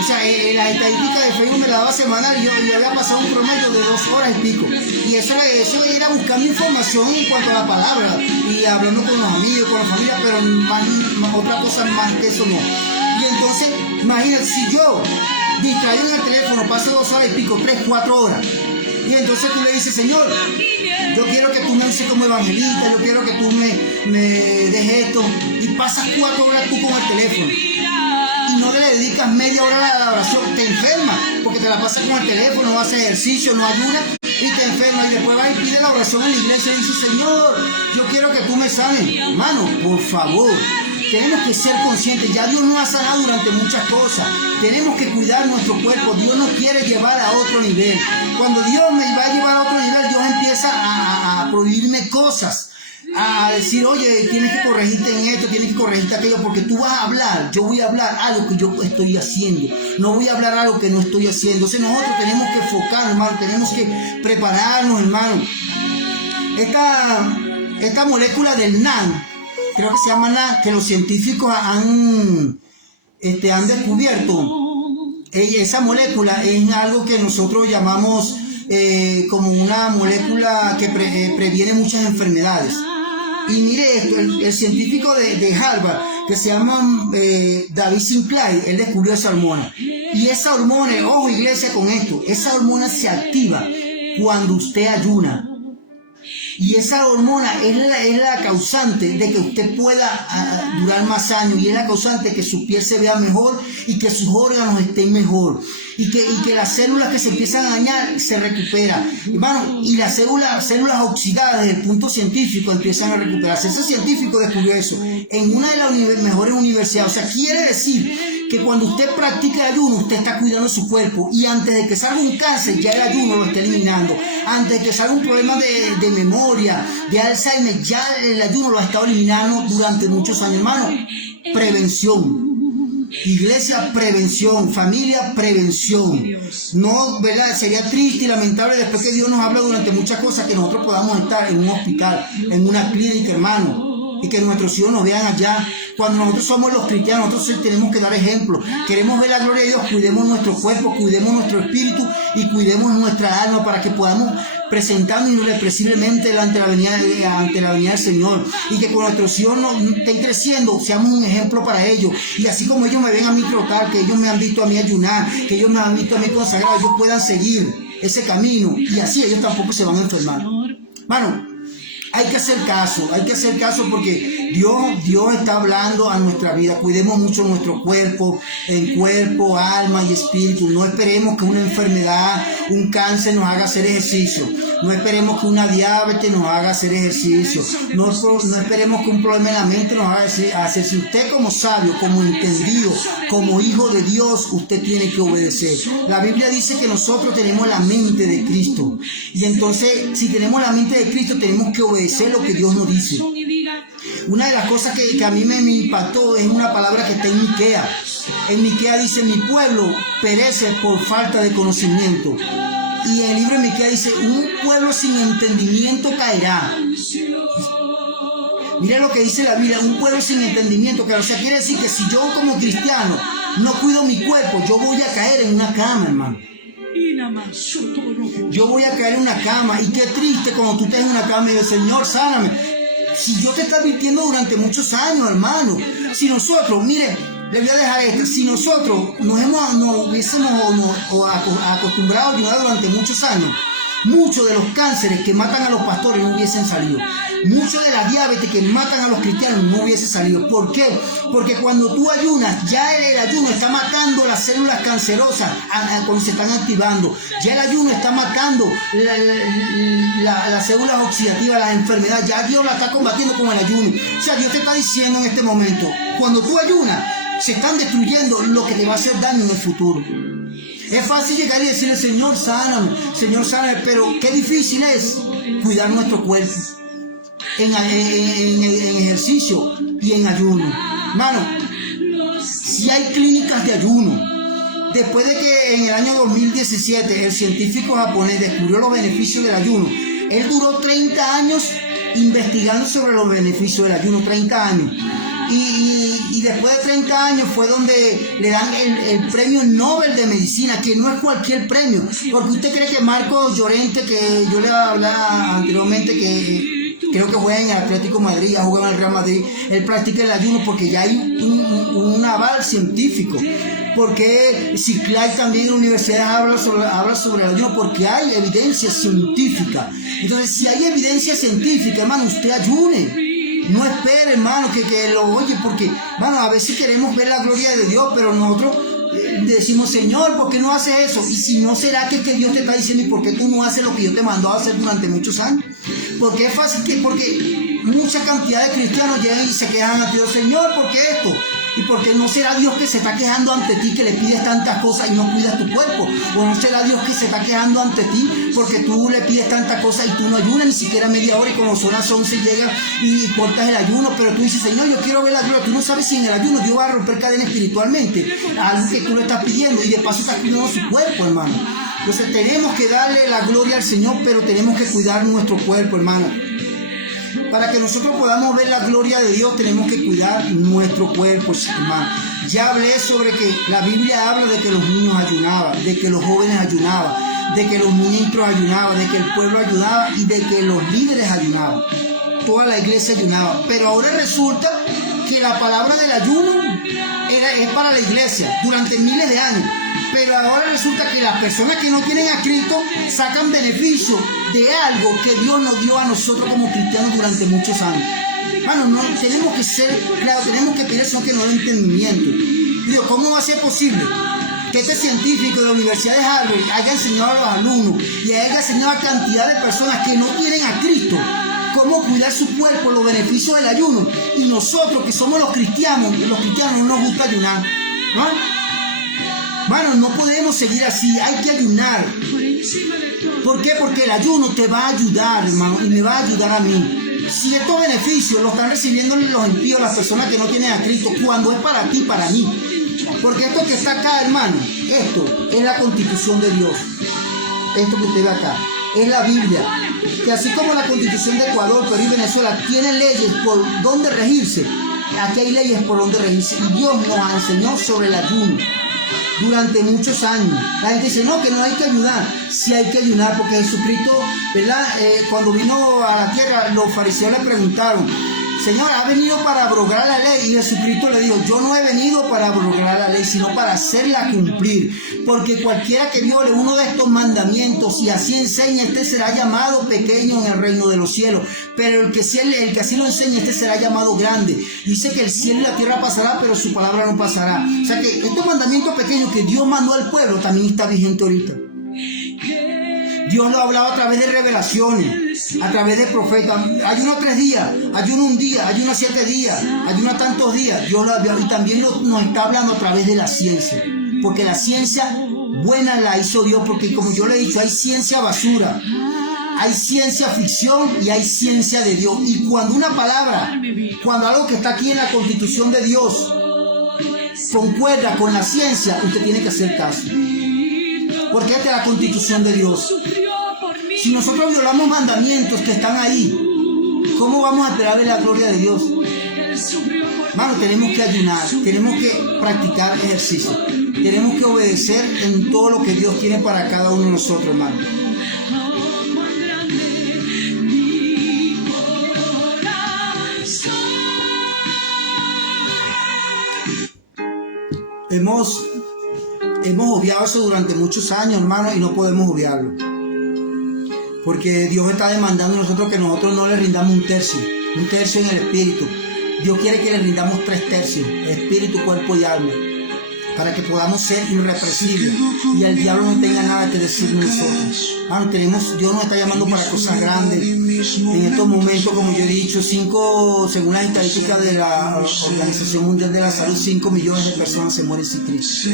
O sea, la estadística de Facebook me la daba semanal y yo había pasado un promedio de 2 horas y pico. Y eso era buscando información en cuanto a la palabra y hablando con los amigos, con la familia, pero otra cosa más que eso no. Y entonces, imagínate, si yo distraído en el teléfono paso 2 horas y pico, 3, 4 horas, y entonces tú le dices, Señor, yo quiero que tú me uses como evangelista, yo quiero que tú me dejes esto, y pasas 4 horas tú con el teléfono y no le dedicas media hora a la oración, te enfermas porque te la pasas con el teléfono, no haces ejercicio, no ayunas y te enfermas, y después vas y pides la oración en la iglesia y dices, Señor, yo quiero que tú me sanes. Hermano, por favor, tenemos que ser conscientes, ya Dios nos ha sanado durante muchas cosas, tenemos que cuidar nuestro cuerpo. Dios nos quiere llevar a otro nivel. Cuando Dios me va a llevar a otro nivel, Dios empieza a prohibirme cosas, a decir, oye, tienes que corregirte en esto, tienes que corregirte aquello, porque tú vas a hablar, yo voy a hablar algo que yo estoy haciendo, no voy a hablar algo que no estoy haciendo. Entonces nosotros tenemos que enfocarnos, hermano, tenemos que prepararnos, hermano. Esta molécula del NAN, creo que se llama que los científicos han descubierto. Esa molécula es algo que nosotros llamamos como una molécula que previene muchas enfermedades. Y mire esto, el científico de Harvard, que se llama David Sinclair, él descubrió esa hormona. Y esa hormona, ojo iglesia con esto, esa hormona se activa cuando usted ayuna. Y esa hormona es la causante de que usted pueda durar más años, y es la causante de que su piel se vea mejor y que sus órganos estén mejor, y que las células que se empiezan a dañar se recuperan, hermano, y las células oxidadas desde el punto científico empiezan a recuperarse. Ese científico descubrió eso en una de las mejores universidades. O sea, quiere decir que cuando usted practica el ayuno, usted está cuidando su cuerpo, y antes de que salga un cáncer, ya el ayuno lo está eliminando. Antes de que salga un problema de memoria, de Alzheimer, ya el ayuno lo ha estado eliminando durante muchos años, hermano. Prevención. Iglesia, prevención. Familia, prevención. No, ¿verdad? Sería triste y lamentable después que Dios nos habla durante muchas cosas que nosotros podamos estar en un hospital, en una clínica, hermano, y que nuestros hijos nos vean allá. Cuando nosotros somos los cristianos, nosotros tenemos que dar ejemplo. Queremos ver la gloria de Dios, cuidemos nuestro cuerpo, cuidemos nuestro espíritu y cuidemos nuestra alma para que podamos presentarnos irrepresiblemente ante la venida del Señor, y que con nuestros hijos estén creciendo, seamos un ejemplo para ellos. Y así como ellos me ven a mí trotar, que ellos me han visto a mí ayunar, que ellos me han visto a mí consagrar, ellos puedan seguir ese camino, y así ellos tampoco se van a enfermar. Bueno, hay que hacer caso porque Dios está hablando a nuestra vida. Cuidemos mucho nuestro cuerpo, en cuerpo, alma y espíritu. No esperemos que una enfermedad, un cáncer nos haga hacer ejercicio. No esperemos que una diabetes nos haga hacer ejercicio. No esperemos que un problema en la mente nos haga hacer. Si usted como sabio, como entendido, como hijo de Dios, usted tiene que obedecer. La Biblia dice que nosotros tenemos la mente de Cristo. Y entonces, si tenemos la mente de Cristo, tenemos que obedecer lo que Dios nos dice. Una de las cosas que a mí me impactó es una palabra que está en Miquea. En Miquea dice: mi pueblo perece por falta de conocimiento. Y en el libro de Miquea dice: un pueblo sin entendimiento caerá. Mira lo que dice la Biblia: un pueblo sin entendimiento caerá. O sea, quiere decir que si yo como cristiano no cuido mi cuerpo, yo voy a caer en una cama, hermano. Yo voy a caer en una cama. Y qué triste cuando tú estás en una cama y dices: Señor, sáname. Si yo te está advirtiendo durante muchos años, hermano. Si nosotros, mire, le voy a dejar esto: si nosotros nos hubiésemos acostumbrado a ayudar durante muchos años, muchos de los cánceres que matan a los pastores no hubiesen salido. Muchos de las diabetes que matan a los cristianos no hubiesen salido. ¿Por qué? Porque cuando tú ayunas, ya el ayuno está matando las células cancerosas cuando se están activando. Ya el ayuno está matando las células oxidativas, las enfermedades. Ya Dios la está combatiendo con el ayuno. O sea, Dios te está diciendo en este momento: cuando tú ayunas, se están destruyendo lo que te va a hacer daño en el futuro. Es fácil llegar y decirle: Señor, sáname, pero qué difícil es cuidar nuestro cuerpo en ejercicio y en ayuno. Hermano, si hay clínicas de ayuno, después de que en el año 2017 el científico japonés descubrió los beneficios del ayuno, él duró 30 años investigando sobre los beneficios del ayuno, 30 años. Y después de 30 años fue donde le dan el premio Nobel de Medicina, que no es cualquier premio. Porque usted cree que Marcos Llorente, que yo le hablaba anteriormente, que creo que juega en el Atlético de Madrid, ha jugado en el Real Madrid, él practica el ayuno porque ya hay un aval científico. Porque Sinclair también en la universidad habla sobre el ayuno, porque hay evidencia científica. Entonces, si hay evidencia científica, hermano, usted ayune. No espere, hermano, que lo oye, porque, hermano, a veces queremos ver la gloria de Dios, pero nosotros decimos: Señor, ¿por qué no haces eso? Y si no, ¿será que Dios te está diciendo: ¿y por qué tú no haces lo que yo te mandó a hacer durante muchos años? Porque es fácil porque mucha cantidad de cristianos llegan y se quejan a Dios: Señor, ¿por qué esto? ¿Y porque no será Dios que se está quejando ante ti, que le pides tantas cosas y no cuidas tu cuerpo? ¿O no será Dios que se está quejando ante ti porque tú le pides tantas cosas y tú no ayunas ni siquiera media hora, y cuando son las 11 llegas y cortas el ayuno? Pero tú dices: Señor, yo quiero ver la gloria. Tú no sabes si en el ayuno Dios va a romper cadenas espiritualmente, algo que tú le estás pidiendo, y de paso estás cuidando su cuerpo, hermano. Entonces tenemos que darle la gloria al Señor, pero tenemos que cuidar nuestro cuerpo, hermano. Para que nosotros podamos ver la gloria de Dios, tenemos que cuidar nuestro cuerpo, hermano. Ya hablé sobre que la Biblia habla de que los niños ayunaban, de que los jóvenes ayunaban, de que los ministros ayunaban, de que el pueblo ayunaba y de que los líderes ayunaban. Toda la iglesia ayunaba. Pero ahora resulta que la palabra del ayuno es para la iglesia durante miles de años. Pero ahora resulta que las personas que no tienen a Cristo sacan beneficio de algo que Dios nos dio a nosotros como cristianos durante muchos años. Bueno, no tenemos que ser, claro, tenemos que pedir eso que no da entendimiento. Digo, ¿cómo va a ser posible que este científico de la Universidad de Harvard haya enseñado a los alumnos y haya enseñado a cantidad de personas que no tienen a Cristo cómo cuidar su cuerpo, los beneficios del ayuno? Y nosotros que somos los cristianos no nos gusta ayunar, ¿no? Bueno, no podemos seguir así, hay que ayunar. ¿Por qué? Porque el ayuno te va a ayudar, hermano, y me va a ayudar a mí. Si estos beneficios los están recibiendo los impíos, las personas que no tienen a Cristo, cuando es para ti, para mí. Porque esto que está acá, hermano, esto es la Constitución de Dios. Esto que usted ve acá es la Biblia. Que así como la Constitución de Ecuador, Perú y Venezuela tiene leyes por donde regirse, aquí hay leyes por donde regirse. Y Dios nos enseñó sobre el ayuno durante muchos años. La gente dice, no, que no hay que ayunar. Sí hay que ayunar, porque Jesucristo, ¿verdad? Cuando vino a la tierra, los fariseos le preguntaron, Señor, ¿ha venido para abrogar la ley? Y Jesucristo le dijo, yo no he venido para abrogar la ley, sino para hacerla cumplir. Porque cualquiera que viole uno de estos mandamientos y así enseña, este será llamado pequeño en el reino de los cielos. Pero el que así lo enseña, este será llamado grande. Dice que el cielo y la tierra pasará, pero su palabra no pasará. O sea que estos mandamientos pequeños que Dios mandó al pueblo también está vigente ahorita. Dios lo ha hablado a través de revelaciones, a través de profetas. Ayuno 3 días, ayuno 1 día, ayuno 7 días, ayuno tantos días. Dios lo ha, y también nos está hablando a través de la ciencia. Porque la ciencia buena la hizo Dios, porque como yo le he dicho, hay ciencia basura, hay ciencia ficción y hay ciencia de Dios. Y cuando una palabra, cuando algo que está aquí en la Constitución de Dios concuerda con la ciencia, usted tiene que hacer caso. Porque esta es la Constitución de Dios. Si nosotros violamos mandamientos que están ahí, ¿cómo vamos a esperar de la gloria de Dios? Hermano, tenemos que ayunar, tenemos que practicar ejercicio, tenemos que obedecer en todo lo que Dios tiene para cada uno de nosotros, hermano. Hemos obviado eso durante muchos años, hermano, y no podemos obviarlo. Porque Dios está demandando a nosotros que nosotros no le rindamos un tercio en el espíritu. Dios quiere que le rindamos 3 tercios, espíritu, cuerpo y alma, para que podamos ser irrepresibles y el diablo no tenga nada que decir de nosotros. Dios nos está llamando para cosas grandes. En estos momentos, como yo he dicho, según las estadísticas de la Organización Mundial de la Salud, 5 millones de personas se mueren sin Cristo.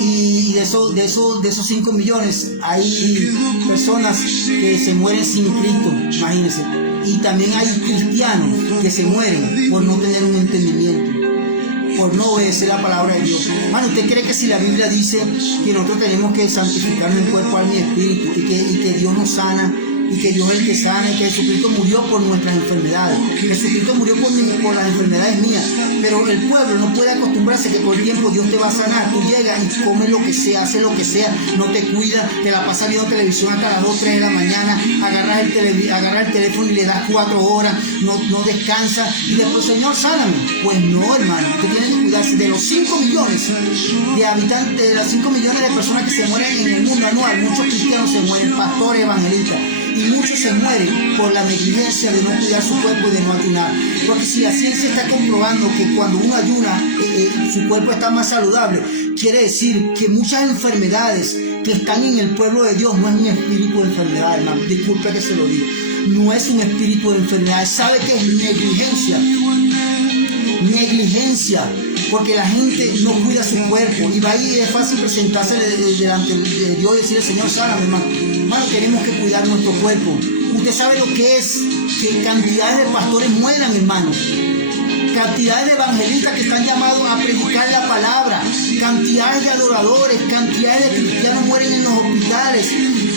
Y de esos 5 millones hay personas que se mueren sin Cristo, imagínense. Y también hay cristianos que se mueren por no tener un entendimiento, por no obedecer la palabra de Dios. Hermano, ¿usted cree que si la Biblia dice que nosotros tenemos que santificarnos en cuerpo, alma y espíritu, y que Dios nos sana, y que Dios es el que sana, y que Jesucristo murió por nuestras enfermedades? Jesucristo murió por las enfermedades mías, pero el pueblo no puede acostumbrarse que por el tiempo Dios te va a sanar. Tú llegas y comes lo que sea, haces lo que sea, no te cuidas, te la pasas viendo televisión hasta las 2, 3 de la mañana, agarras el teléfono y le das 4 horas, no descansas, y después, Señor, sáname. Pues no, hermano, tú tienes que cuidarse. De los 5 millones de habitantes, de las 5 millones de personas que se mueren en el mundo anual, muchos cristianos se mueren, pastores, evangelistas, y muchos se mueren por la negligencia de no cuidar su cuerpo y de no ayunar. Porque si la ciencia está comprobando que cuando uno ayuna, su cuerpo está más saludable, quiere decir que muchas enfermedades que están en el pueblo de Dios no es un espíritu de enfermedad, hermano. Disculpe que se lo diga. No es un espíritu de enfermedad. ¿Sabe qué es negligencia? Negligencia. Porque la gente no cuida su cuerpo y va ahí, es fácil presentarse delante de Dios y decirle, Señor, sáname, hermano. Hermano, tenemos que cuidar nuestro cuerpo. Usted sabe lo que es que cantidades de pastores mueran, hermano. cantidades de evangelistas que están llamados a predicar la palabra, cantidades de adoradores, cantidades de cristianos mueren en los hospitales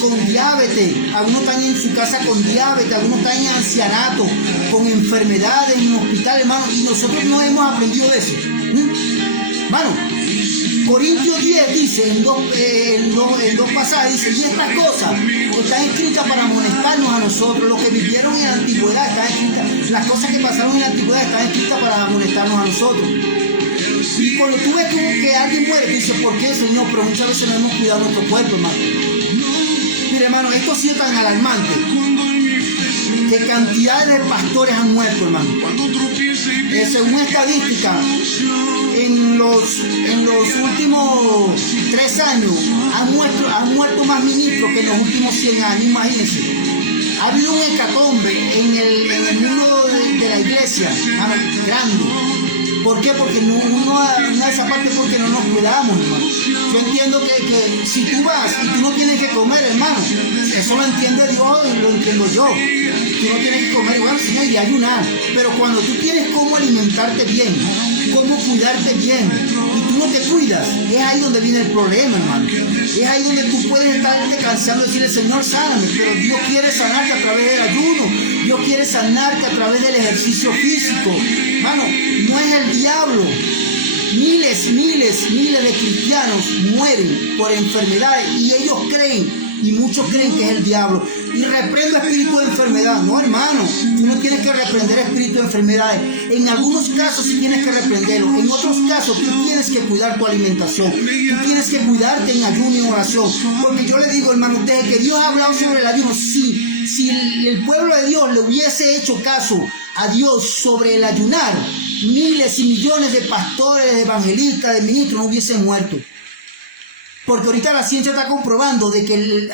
con diabetes, algunos están en su casa con diabetes, algunos están en ancianato, con enfermedades en hospitales, hermano, y nosotros no hemos aprendido de eso. Hermano, Corintios 10 dice, en dos pasajes, dice, y estas cosas están escritas para amonestarnos a nosotros, los que vivieron en la antigüedad, están escritas, las cosas que pasaron en la antigüedad están escritas para amonestarnos a nosotros. Y cuando tú ves como que alguien muere, tú dices, ¿por qué, Señor? Pero muchas veces no hemos cuidado nuestro cuerpo, hermano. Mire, hermano, esto ha sido tan alarmante que cantidad de pastores han muerto, hermano. Según estadística, en los últimos 3 años han muerto más ministros que en los últimos 100 años, imagínense. Ha habido un hecatombe en el mundo de la iglesia, grande. ¿Por qué? Porque una de esas partes porque no nos cuidamos, hermano. Yo entiendo que si tú vas y tú no tienes que comer, hermano, eso lo entiende Dios y lo entiendo yo. Tú no tienes que comer, bueno, Señor, y ayunar. Pero cuando tú tienes cómo alimentarte bien, cómo cuidarte bien, y tú no te cuidas, es ahí donde viene el problema, hermano. Es ahí donde tú puedes estar descansando y decirle, Señor, sáname. Pero Dios quiere sanarte a través del ayuno. Dios quiere sanarte a través del ejercicio físico. Hermano, no es el diablo. Miles de cristianos mueren por enfermedades y ellos creen, y muchos creen que es el diablo. Y reprendo espíritu de enfermedad. No, hermano, tú no tienes que reprender espíritu de enfermedades. En algunos casos sí tienes que reprenderlo. En otros casos tú tienes que cuidar tu alimentación. Tú tienes que cuidarte en ayuno y en oración. Porque yo le digo, hermano, desde que Dios ha hablado sobre el ayuno, si el pueblo de Dios le hubiese hecho caso a Dios sobre el ayunar, miles y millones de pastores, de evangelistas, de ministros no hubiesen muerto. Porque ahorita la ciencia está comprobando de que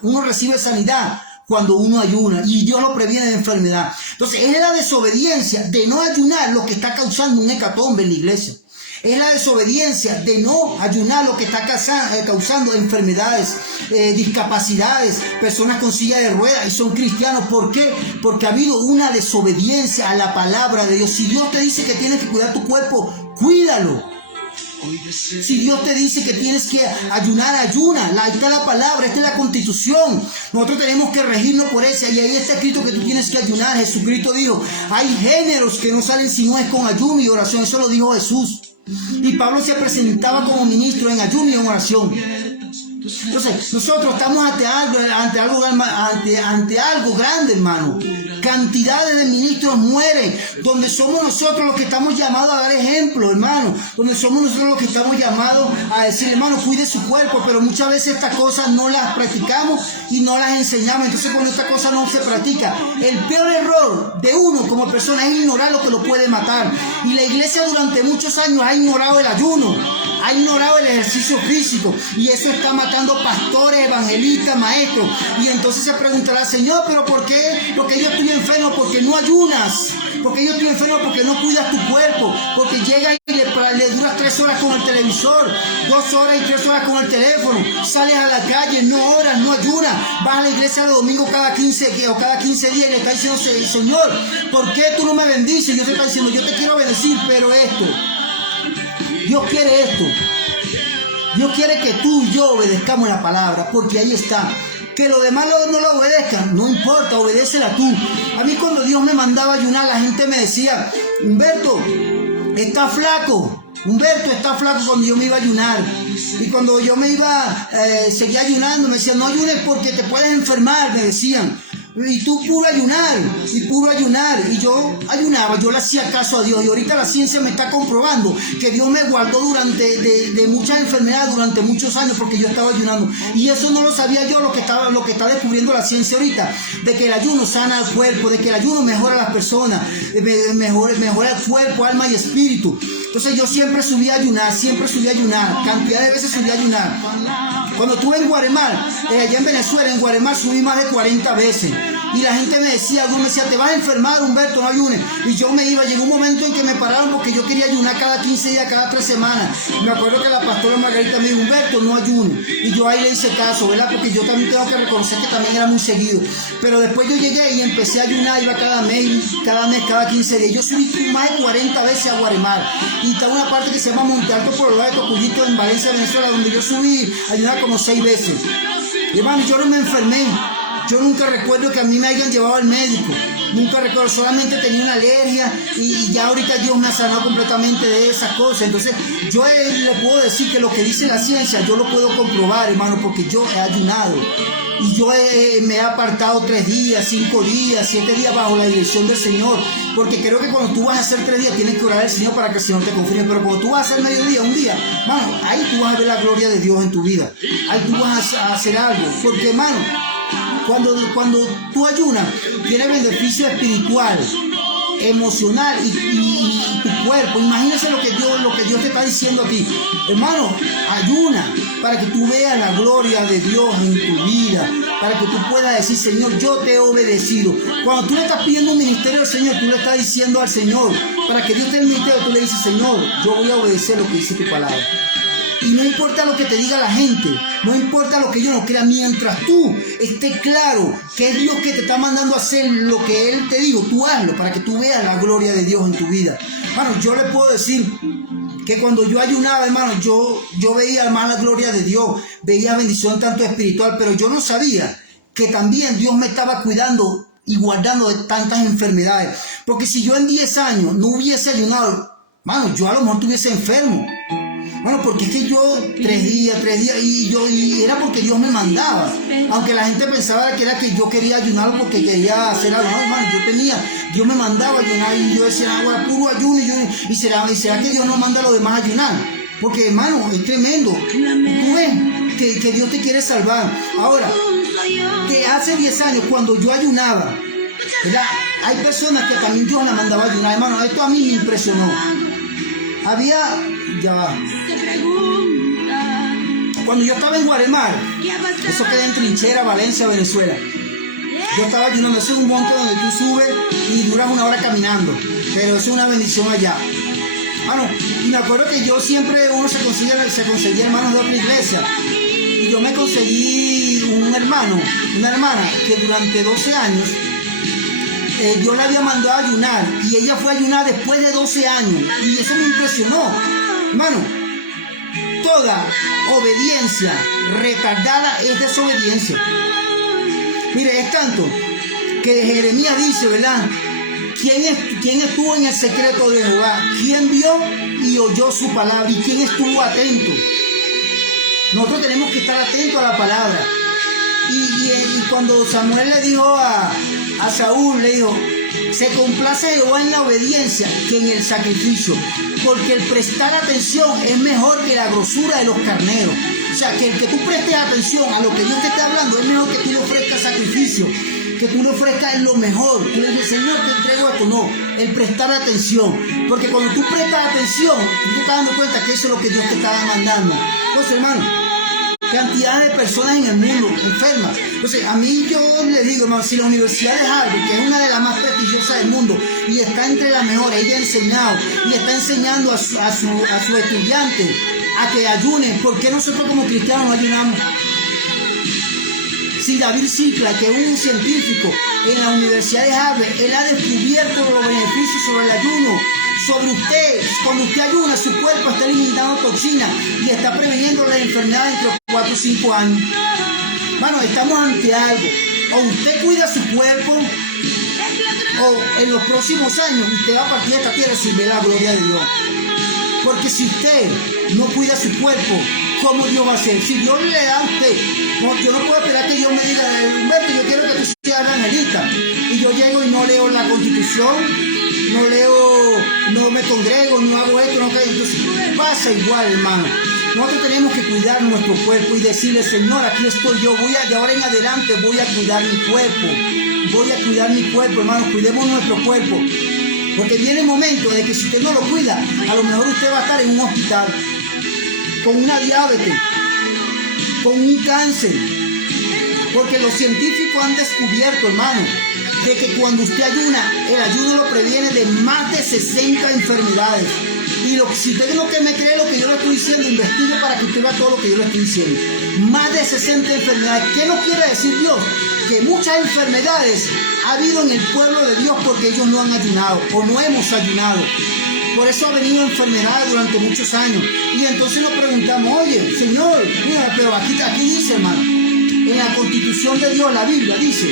uno recibe sanidad cuando uno ayuna y Dios lo previene de enfermedad. Entonces es la desobediencia de no ayunar lo que está causando un hecatombe en la iglesia. Es la desobediencia de no ayunar lo que está causando enfermedades, discapacidades, personas con silla de ruedas y son cristianos. ¿Por qué? Porque ha habido una desobediencia a la palabra de Dios. Si Dios te dice que tienes que cuidar tu cuerpo, cuídalo. Si Dios te dice que tienes que ayunar, ayuna. Ahí está la palabra, esta es la constitución. Nosotros tenemos que regirnos por esa. Y ahí está escrito que tú tienes que ayunar. Jesucristo dijo, hay géneros que no salen si no es con ayuno y oración. Eso lo dijo Jesús. Y Pablo se presentaba como ministro en ayuno y en oración. Entonces, nosotros estamos ante algo grande, hermano. Cantidades de ministros mueren, donde somos nosotros los que estamos llamados a dar ejemplo, hermano. Donde somos nosotros los que estamos llamados a decir, hermano, cuide su cuerpo. Pero muchas veces estas cosas no las practicamos y no las enseñamos. Entonces, cuando esta cosa no se practica, el peor error de uno como persona es ignorar lo que lo puede matar. Y la iglesia durante muchos años ha ignorado el ayuno, ha ignorado el ejercicio físico, y eso está matando pastores, evangelistas, maestros. Y entonces se preguntará, Señor, ¿pero por qué? Porque yo estoy enfermo, porque no ayunas. Porque yo estoy enfermo, porque no cuidas tu cuerpo. Porque llega y le duras 3 horas con el televisor, 2 horas y 3 horas con el teléfono. Sales a la calle, no oras, no ayunas. Vas a la iglesia los domingos cada 15 días y le estás diciendo, Señor, ¿por qué tú no me bendices? Yo te estoy diciendo, yo te quiero bendecir, pero esto, Dios quiere esto. Dios quiere que tú y yo obedezcamos la palabra, porque ahí está. Que los demás no lo obedezcan, no importa, obedécela tú. A mí cuando Dios me mandaba a ayunar, la gente me decía, Humberto, está flaco. Humberto está flaco cuando yo me iba a ayunar. Y cuando yo me iba, seguía ayunando, me decían, no ayunes porque te puedes enfermar, me decían. Y tú puro ayunar. Y yo ayunaba, yo le hacía caso a Dios. Y ahorita la ciencia me está comprobando que Dios me guardó de muchas enfermedades durante muchos años porque yo estaba ayunando. Y eso no lo sabía yo, lo que está descubriendo la ciencia ahorita, de que el ayuno sana al cuerpo, de que el ayuno mejora a las personas, mejora el cuerpo, alma y espíritu. Entonces yo siempre subí a ayunar, cantidad de veces subí a ayunar. Cuando estuve en Guaremar, allá en Venezuela, en Guaremar subí más de 40 veces. Y la gente me decía, algunos me decía, te vas a enfermar, Humberto, no ayunes. Y yo me iba, llegó un momento en que me pararon porque yo quería ayunar cada 15 días, cada 3 semanas. Me acuerdo que la pastora Margarita me dijo, Humberto, no ayunes. Y yo ahí le hice caso, ¿verdad? Porque yo también tengo que reconocer que también era muy seguido. Pero después yo llegué y empecé a ayunar, iba cada mes, cada 15 días. Yo subí más de 40 veces a Guaremar. Y está una parte que se llama Monte Alto por el lado de Tocuyito en Valencia, Venezuela, donde yo subí a ayunar como 6 veces. Y hermano, yo no me enfermé. Yo nunca recuerdo que a mí me hayan llevado al médico. Nunca recuerdo, solamente tenía una alergia y ya ahorita Dios me ha sanado completamente de esas cosas. Entonces, yo le puedo decir que lo que dice la ciencia, yo lo puedo comprobar, hermano, porque yo he ayunado. Y yo me he apartado 3 días, 5 días, 7 días bajo la dirección del Señor. Porque creo que cuando tú vas a hacer 3 días, tienes que orar al Señor para que el Señor te confirme. Pero cuando tú vas a hacer mediodía, un día, hermano, ahí tú vas a ver la gloria de Dios en tu vida. Ahí tú vas a hacer algo. Porque, hermano, cuando tú ayunas, tiene beneficio espiritual, emocional y tu cuerpo. Imagínese lo que Dios te está diciendo a ti. Hermano, ayuna para que tú veas la gloria de Dios en tu vida, para que tú puedas decir, Señor, yo te he obedecido. Cuando tú le estás pidiendo un ministerio al Señor, tú le estás diciendo al Señor, para que Dios te dé el ministerio, tú le dices, Señor, yo voy a obedecer lo que dice tu palabra. Y no importa lo que te diga la gente, no importa lo que yo no crea, mientras tú estés claro que es Dios que te está mandando a hacer lo que Él te dijo, tú hazlo para que tú veas la gloria de Dios en tu vida. Hermano, yo le puedo decir que cuando yo ayunaba, hermano, yo veía además la gloria de Dios, veía bendición tanto espiritual, pero yo no sabía que también Dios me estaba cuidando y guardando de tantas enfermedades. Porque si yo en 10 años no hubiese ayunado, hermano, yo a lo mejor estuviese enfermo. Bueno, porque es que yo 3 días, y era porque Dios me mandaba. Aunque la gente pensaba que era que yo quería ayunar porque quería hacer algo. No, hermano, Dios me mandaba a ayunar y yo decía, bueno, puro ayuno. Y será que Dios no manda a los demás a ayunar. Porque, hermano, es tremendo. Tú ves que Dios te quiere salvar. Ahora, que hace 10 años, cuando yo ayunaba, ¿verdad? Hay personas que también Dios la mandaba a ayunar. Hermano, esto a mí me impresionó. Cuando yo estaba en Guaremar, eso queda en Trinchera, Valencia, Venezuela. Yo estaba ayunando, ese es un monte donde tú subes y duras 1 hora caminando, pero eso es una bendición allá. Bueno, y me acuerdo que yo siempre uno se conseguía hermanos de otra iglesia. Y yo me conseguí un hermano, una hermana que durante 12 años Dios la había mandado a ayunar y ella fue a ayunar después de 12 años y eso me impresionó. Hermano, toda obediencia retardada es desobediencia. Mire, es tanto que Jeremías dice, ¿verdad? ¿Quién estuvo en el secreto de Jehová? ¿Quién vio y oyó su palabra? ¿Y quién estuvo atento? Nosotros tenemos que estar atentos a la palabra. Y cuando Samuel le dijo a Saúl, le dijo, se complace Jehová en la obediencia que en el sacrificio, porque el prestar atención es mejor que la grosura de los carneros. O sea, que el que tú prestes atención a lo que Dios te está hablando es mejor que tú le ofrezcas sacrificio, que tú le ofrezcas lo mejor. Tú le dices, Señor, te entrego esto. No, el prestar atención. Porque cuando tú prestas atención, tú te estás dando cuenta que eso es lo que Dios te está mandando. Entonces, hermano, cantidad de personas en el mundo enfermas. Entonces, a mí yo le digo, hermano, si la Universidad de Harvard, que es una de las más prestigiosas del mundo y está entre las mejores, ella ha enseñado y está enseñando a sus estudiantes a que ayunen, ¿por qué nosotros como cristianos no ayunamos? Si David Zikla, que es un científico en la Universidad de Harvard, él ha descubierto los beneficios sobre el ayuno. Sobre usted, cuando usted ayuna, su cuerpo está eliminando toxinas y está preveniendo las enfermedades entre 4 y 5 años. Bueno, estamos ante algo. O usted cuida su cuerpo, o en los próximos años usted va a partir de esta tierra sin ver la gloria de Dios. Porque si usted no cuida su cuerpo, ¿cómo Dios va a hacer? Si Dios le da a usted, yo no puedo esperar que Dios me diga, Humberto, yo quiero que tú seas evangelista. Y yo llego y no leo la Constitución, no me congrego, no hago esto, no caigo. Entonces pasa igual, hermano. Nosotros tenemos que cuidar nuestro cuerpo y decirle, Señor, aquí estoy yo, de ahora en adelante voy a cuidar mi cuerpo, hermano, cuidemos nuestro cuerpo. Porque viene el momento de que si usted no lo cuida, a lo mejor usted va a estar en un hospital, con una diabetes, con un cáncer, Porque los científicos han descubierto, hermano, de que cuando usted ayuna, el ayuno lo previene de más de 60 enfermedades. Y si usted no me cree lo que yo le estoy diciendo, investigue para que usted vea todo lo que yo le estoy diciendo. Más de 60 enfermedades. ¿Qué nos quiere decir Dios? Que muchas enfermedades ha habido en el pueblo de Dios porque ellos no han ayunado o no hemos ayunado. Por eso ha venido enfermedad durante muchos años. Y entonces nos preguntamos, oye, Señor, mira, pero aquí dice, hermano, en la Constitución de Dios, la Biblia dice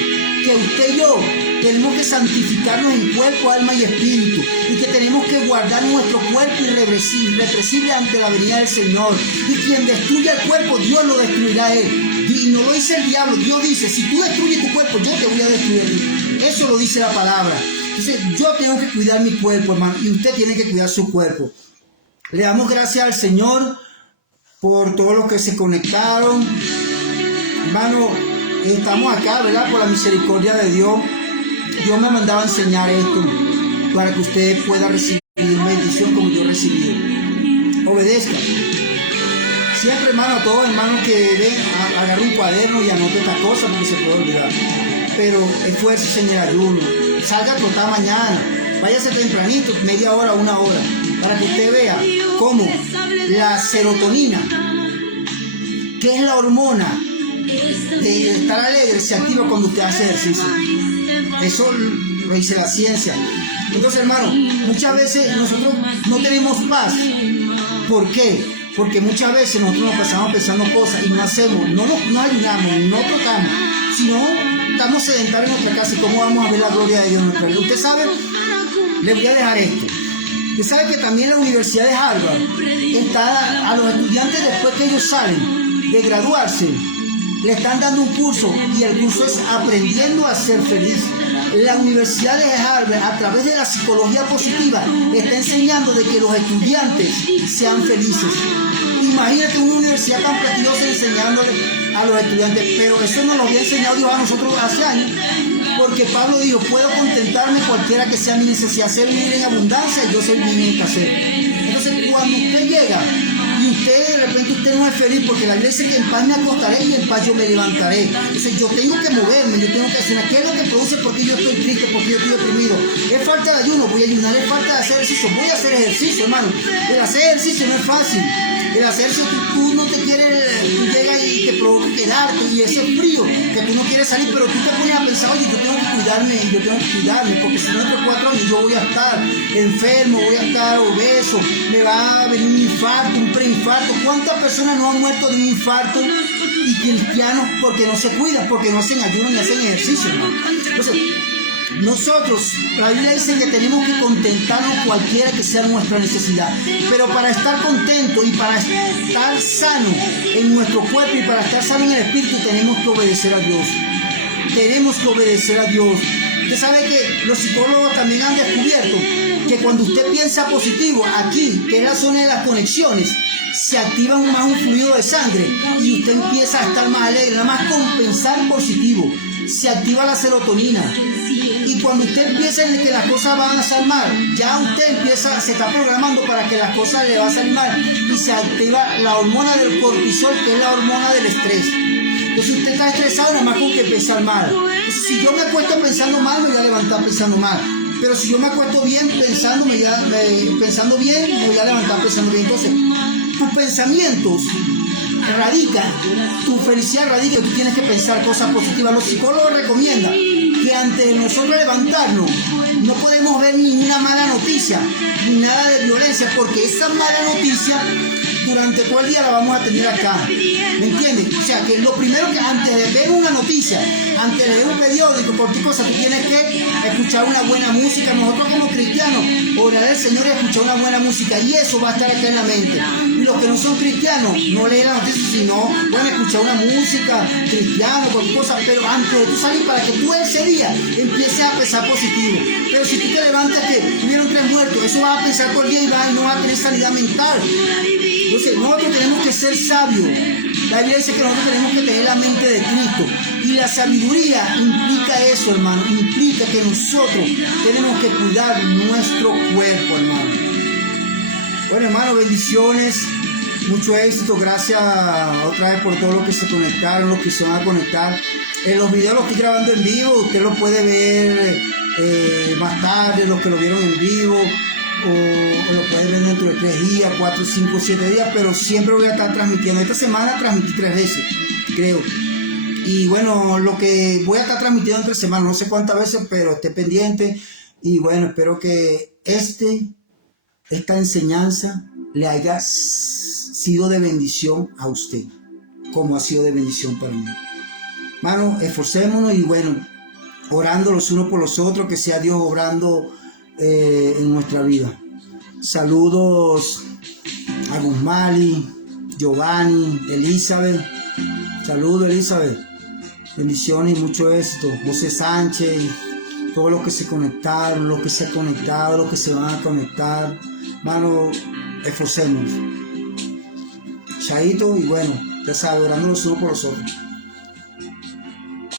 que usted y yo tenemos que santificarnos en cuerpo, alma y espíritu, y que tenemos que guardar nuestro cuerpo irrepresible ante la venida del Señor. Y quien destruya el cuerpo, Dios lo destruirá a él. Y no lo dice el diablo, Dios dice, si tú destruyes tu cuerpo, yo te voy a destruir a ti. Eso lo dice la palabra. Entonces, yo tengo que cuidar mi cuerpo, hermano, y usted tiene que cuidar su cuerpo. Le damos gracias al Señor por todos los que se conectaron. Hermano, estamos acá, ¿verdad? Por la misericordia de Dios. Dios me mandaba a enseñar esto para que usted pueda recibir bendición como yo recibí. Obedezca. Siempre, hermano, a todos hermanos que ven, agarre un cuaderno y anote estas cosas porque se puede olvidar. Pero esfuércese en el ayuno. Salga a trotar mañana. Váyase tempranito, media hora, una hora, para que usted vea cómo la serotonina, que es la hormona de estar alegre, se activa cuando usted hace ejercicio. Eso lo dice la ciencia. Entonces, hermano, muchas veces nosotros no tenemos paz. ¿Por qué? Porque muchas veces nosotros nos pasamos pensando cosas y no hacemos, no ayunamos, no tocamos, sino estamos sedentarios en nuestra casa. ¿Y cómo vamos a ver la gloria de Dios en nuestra vida? Usted sabe, le voy a dejar esto. Usted sabe que también la Universidad de Harvard está a los estudiantes, después que ellos salen de graduarse, le están dando un curso, y el curso es Aprendiendo a Ser Feliz. La Universidad de Harvard, a través de la psicología positiva, está enseñando de que los estudiantes sean felices. Imagínate una universidad tan prestigiosa enseñándole a los estudiantes, pero eso nos lo había enseñado Dios a nosotros hace años, porque Pablo dijo, puedo contentarme cualquiera que sea mi necesidad, ser vivir en abundancia y yo soy vivir en escasez. Entonces, cuando usted llega y usted de repente usted no es feliz, porque la Biblia dice que en paz me acostaré y en paz yo me levantaré. Entonces yo tengo que moverme, yo tengo que hacer, ¿qué es lo que produce? Porque yo estoy triste, porque yo estoy deprimido. Es falta de ayuno, voy a ayunar. Es falta de hacer ejercicio, voy a hacer ejercicio, hermano. El hacer ejercicio no es fácil. El hacerse, tú no te quieres, tú llegas y te provoca quedarte, y ese frío que tú no quieres salir, pero tú te pones a pensar, oye, yo tengo que cuidarme, porque si no, entre 4 años yo voy a estar enfermo, voy a estar obeso, me va a venir un infarto, un preinfarto. ¿Cuántas personas no han muerto de un infarto? Y cristianos porque no se cuidan, porque no hacen ayuno ni hacen ejercicio, ¿no? Entonces, nosotros, la Biblia dice que tenemos que contentarnos cualquiera que sea nuestra necesidad, pero para estar contentos y para estar sano en nuestro cuerpo y para estar sano en el espíritu, tenemos que obedecer a Dios. Tenemos que obedecer a Dios. Usted sabe que los psicólogos también han descubierto que cuando usted piensa positivo, aquí, que es la zona de las conexiones, se activa más un fluido de sangre y usted empieza a estar más alegre. Nada más con pensar positivo, se activa la serotonina. Y cuando usted empieza en que las cosas van a salir mal, ya usted se está programando para que las cosas le van a salir mal, y se activa la hormona del cortisol, que es la hormona del estrés. Entonces usted está estresado nada más con que pensar mal. Entonces, si yo me acuesto pensando mal, me voy a levantar pensando mal. Pero si yo me acuesto bien pensando bien, me voy a levantar pensando bien. Entonces, tus pensamientos radican, tu felicidad radica, tú tienes que pensar cosas positivas. Los psicólogos recomiendan que antes de nosotros levantarnos, no podemos ver ninguna mala noticia, ni nada de violencia, porque esa mala noticia durante todo el día la vamos a tener acá. ¿Me entiendes? O sea, que lo primero que antes de ver una noticia, antes de ver un periódico, cualquier cosa, tú tienes que escuchar una buena música. Nosotros como cristianos, orar al Señor y escuchar una buena música, y eso va a estar acá en la mente. Y los que no son cristianos, no leen la noticia, sino van a escuchar una música cristiana, cualquier cosa, pero antes de tú salir, para que tú ese día empieces a pensar positivo. Pero si tú te levantas que hubieron 3 muertos, eso vas a pensar todo el día y no vas a tener sanidad mental. Entonces, nosotros tenemos que ser sabios. La Biblia dice que nosotros tenemos que tener la mente de Cristo. Y la sabiduría implica eso, hermano. Implica que nosotros tenemos que cuidar nuestro cuerpo, hermano. Bueno, hermano, bendiciones. Mucho éxito. Gracias otra vez por todos los que se conectaron, los que se van a conectar. Los videos los estoy grabando en vivo, usted lo puede ver más tarde, los que lo vieron en vivo, o lo puede ver dentro de 3 días, 4, 5, 7 días, pero siempre voy a estar transmitiendo. Esta semana transmití 3 veces, creo. Y bueno, lo que voy a estar transmitiendo entre semanas, no sé cuántas veces, pero esté pendiente. Y bueno, espero que esta enseñanza le haya sido de bendición a usted, como ha sido de bendición para mí. Hermano, esforcémonos y bueno, orando los unos por los otros, que sea Dios obrando en nuestra vida. Saludos a Guzmali, Giovanni, Elizabeth. Saludos, Elizabeth. Bendiciones y mucho éxito. José Sánchez, todos los que se conectaron, los que se han conectado, los que se van a conectar. Hermano, esforcémonos. Chaito y bueno, ya sabes, orando los unos por los otros.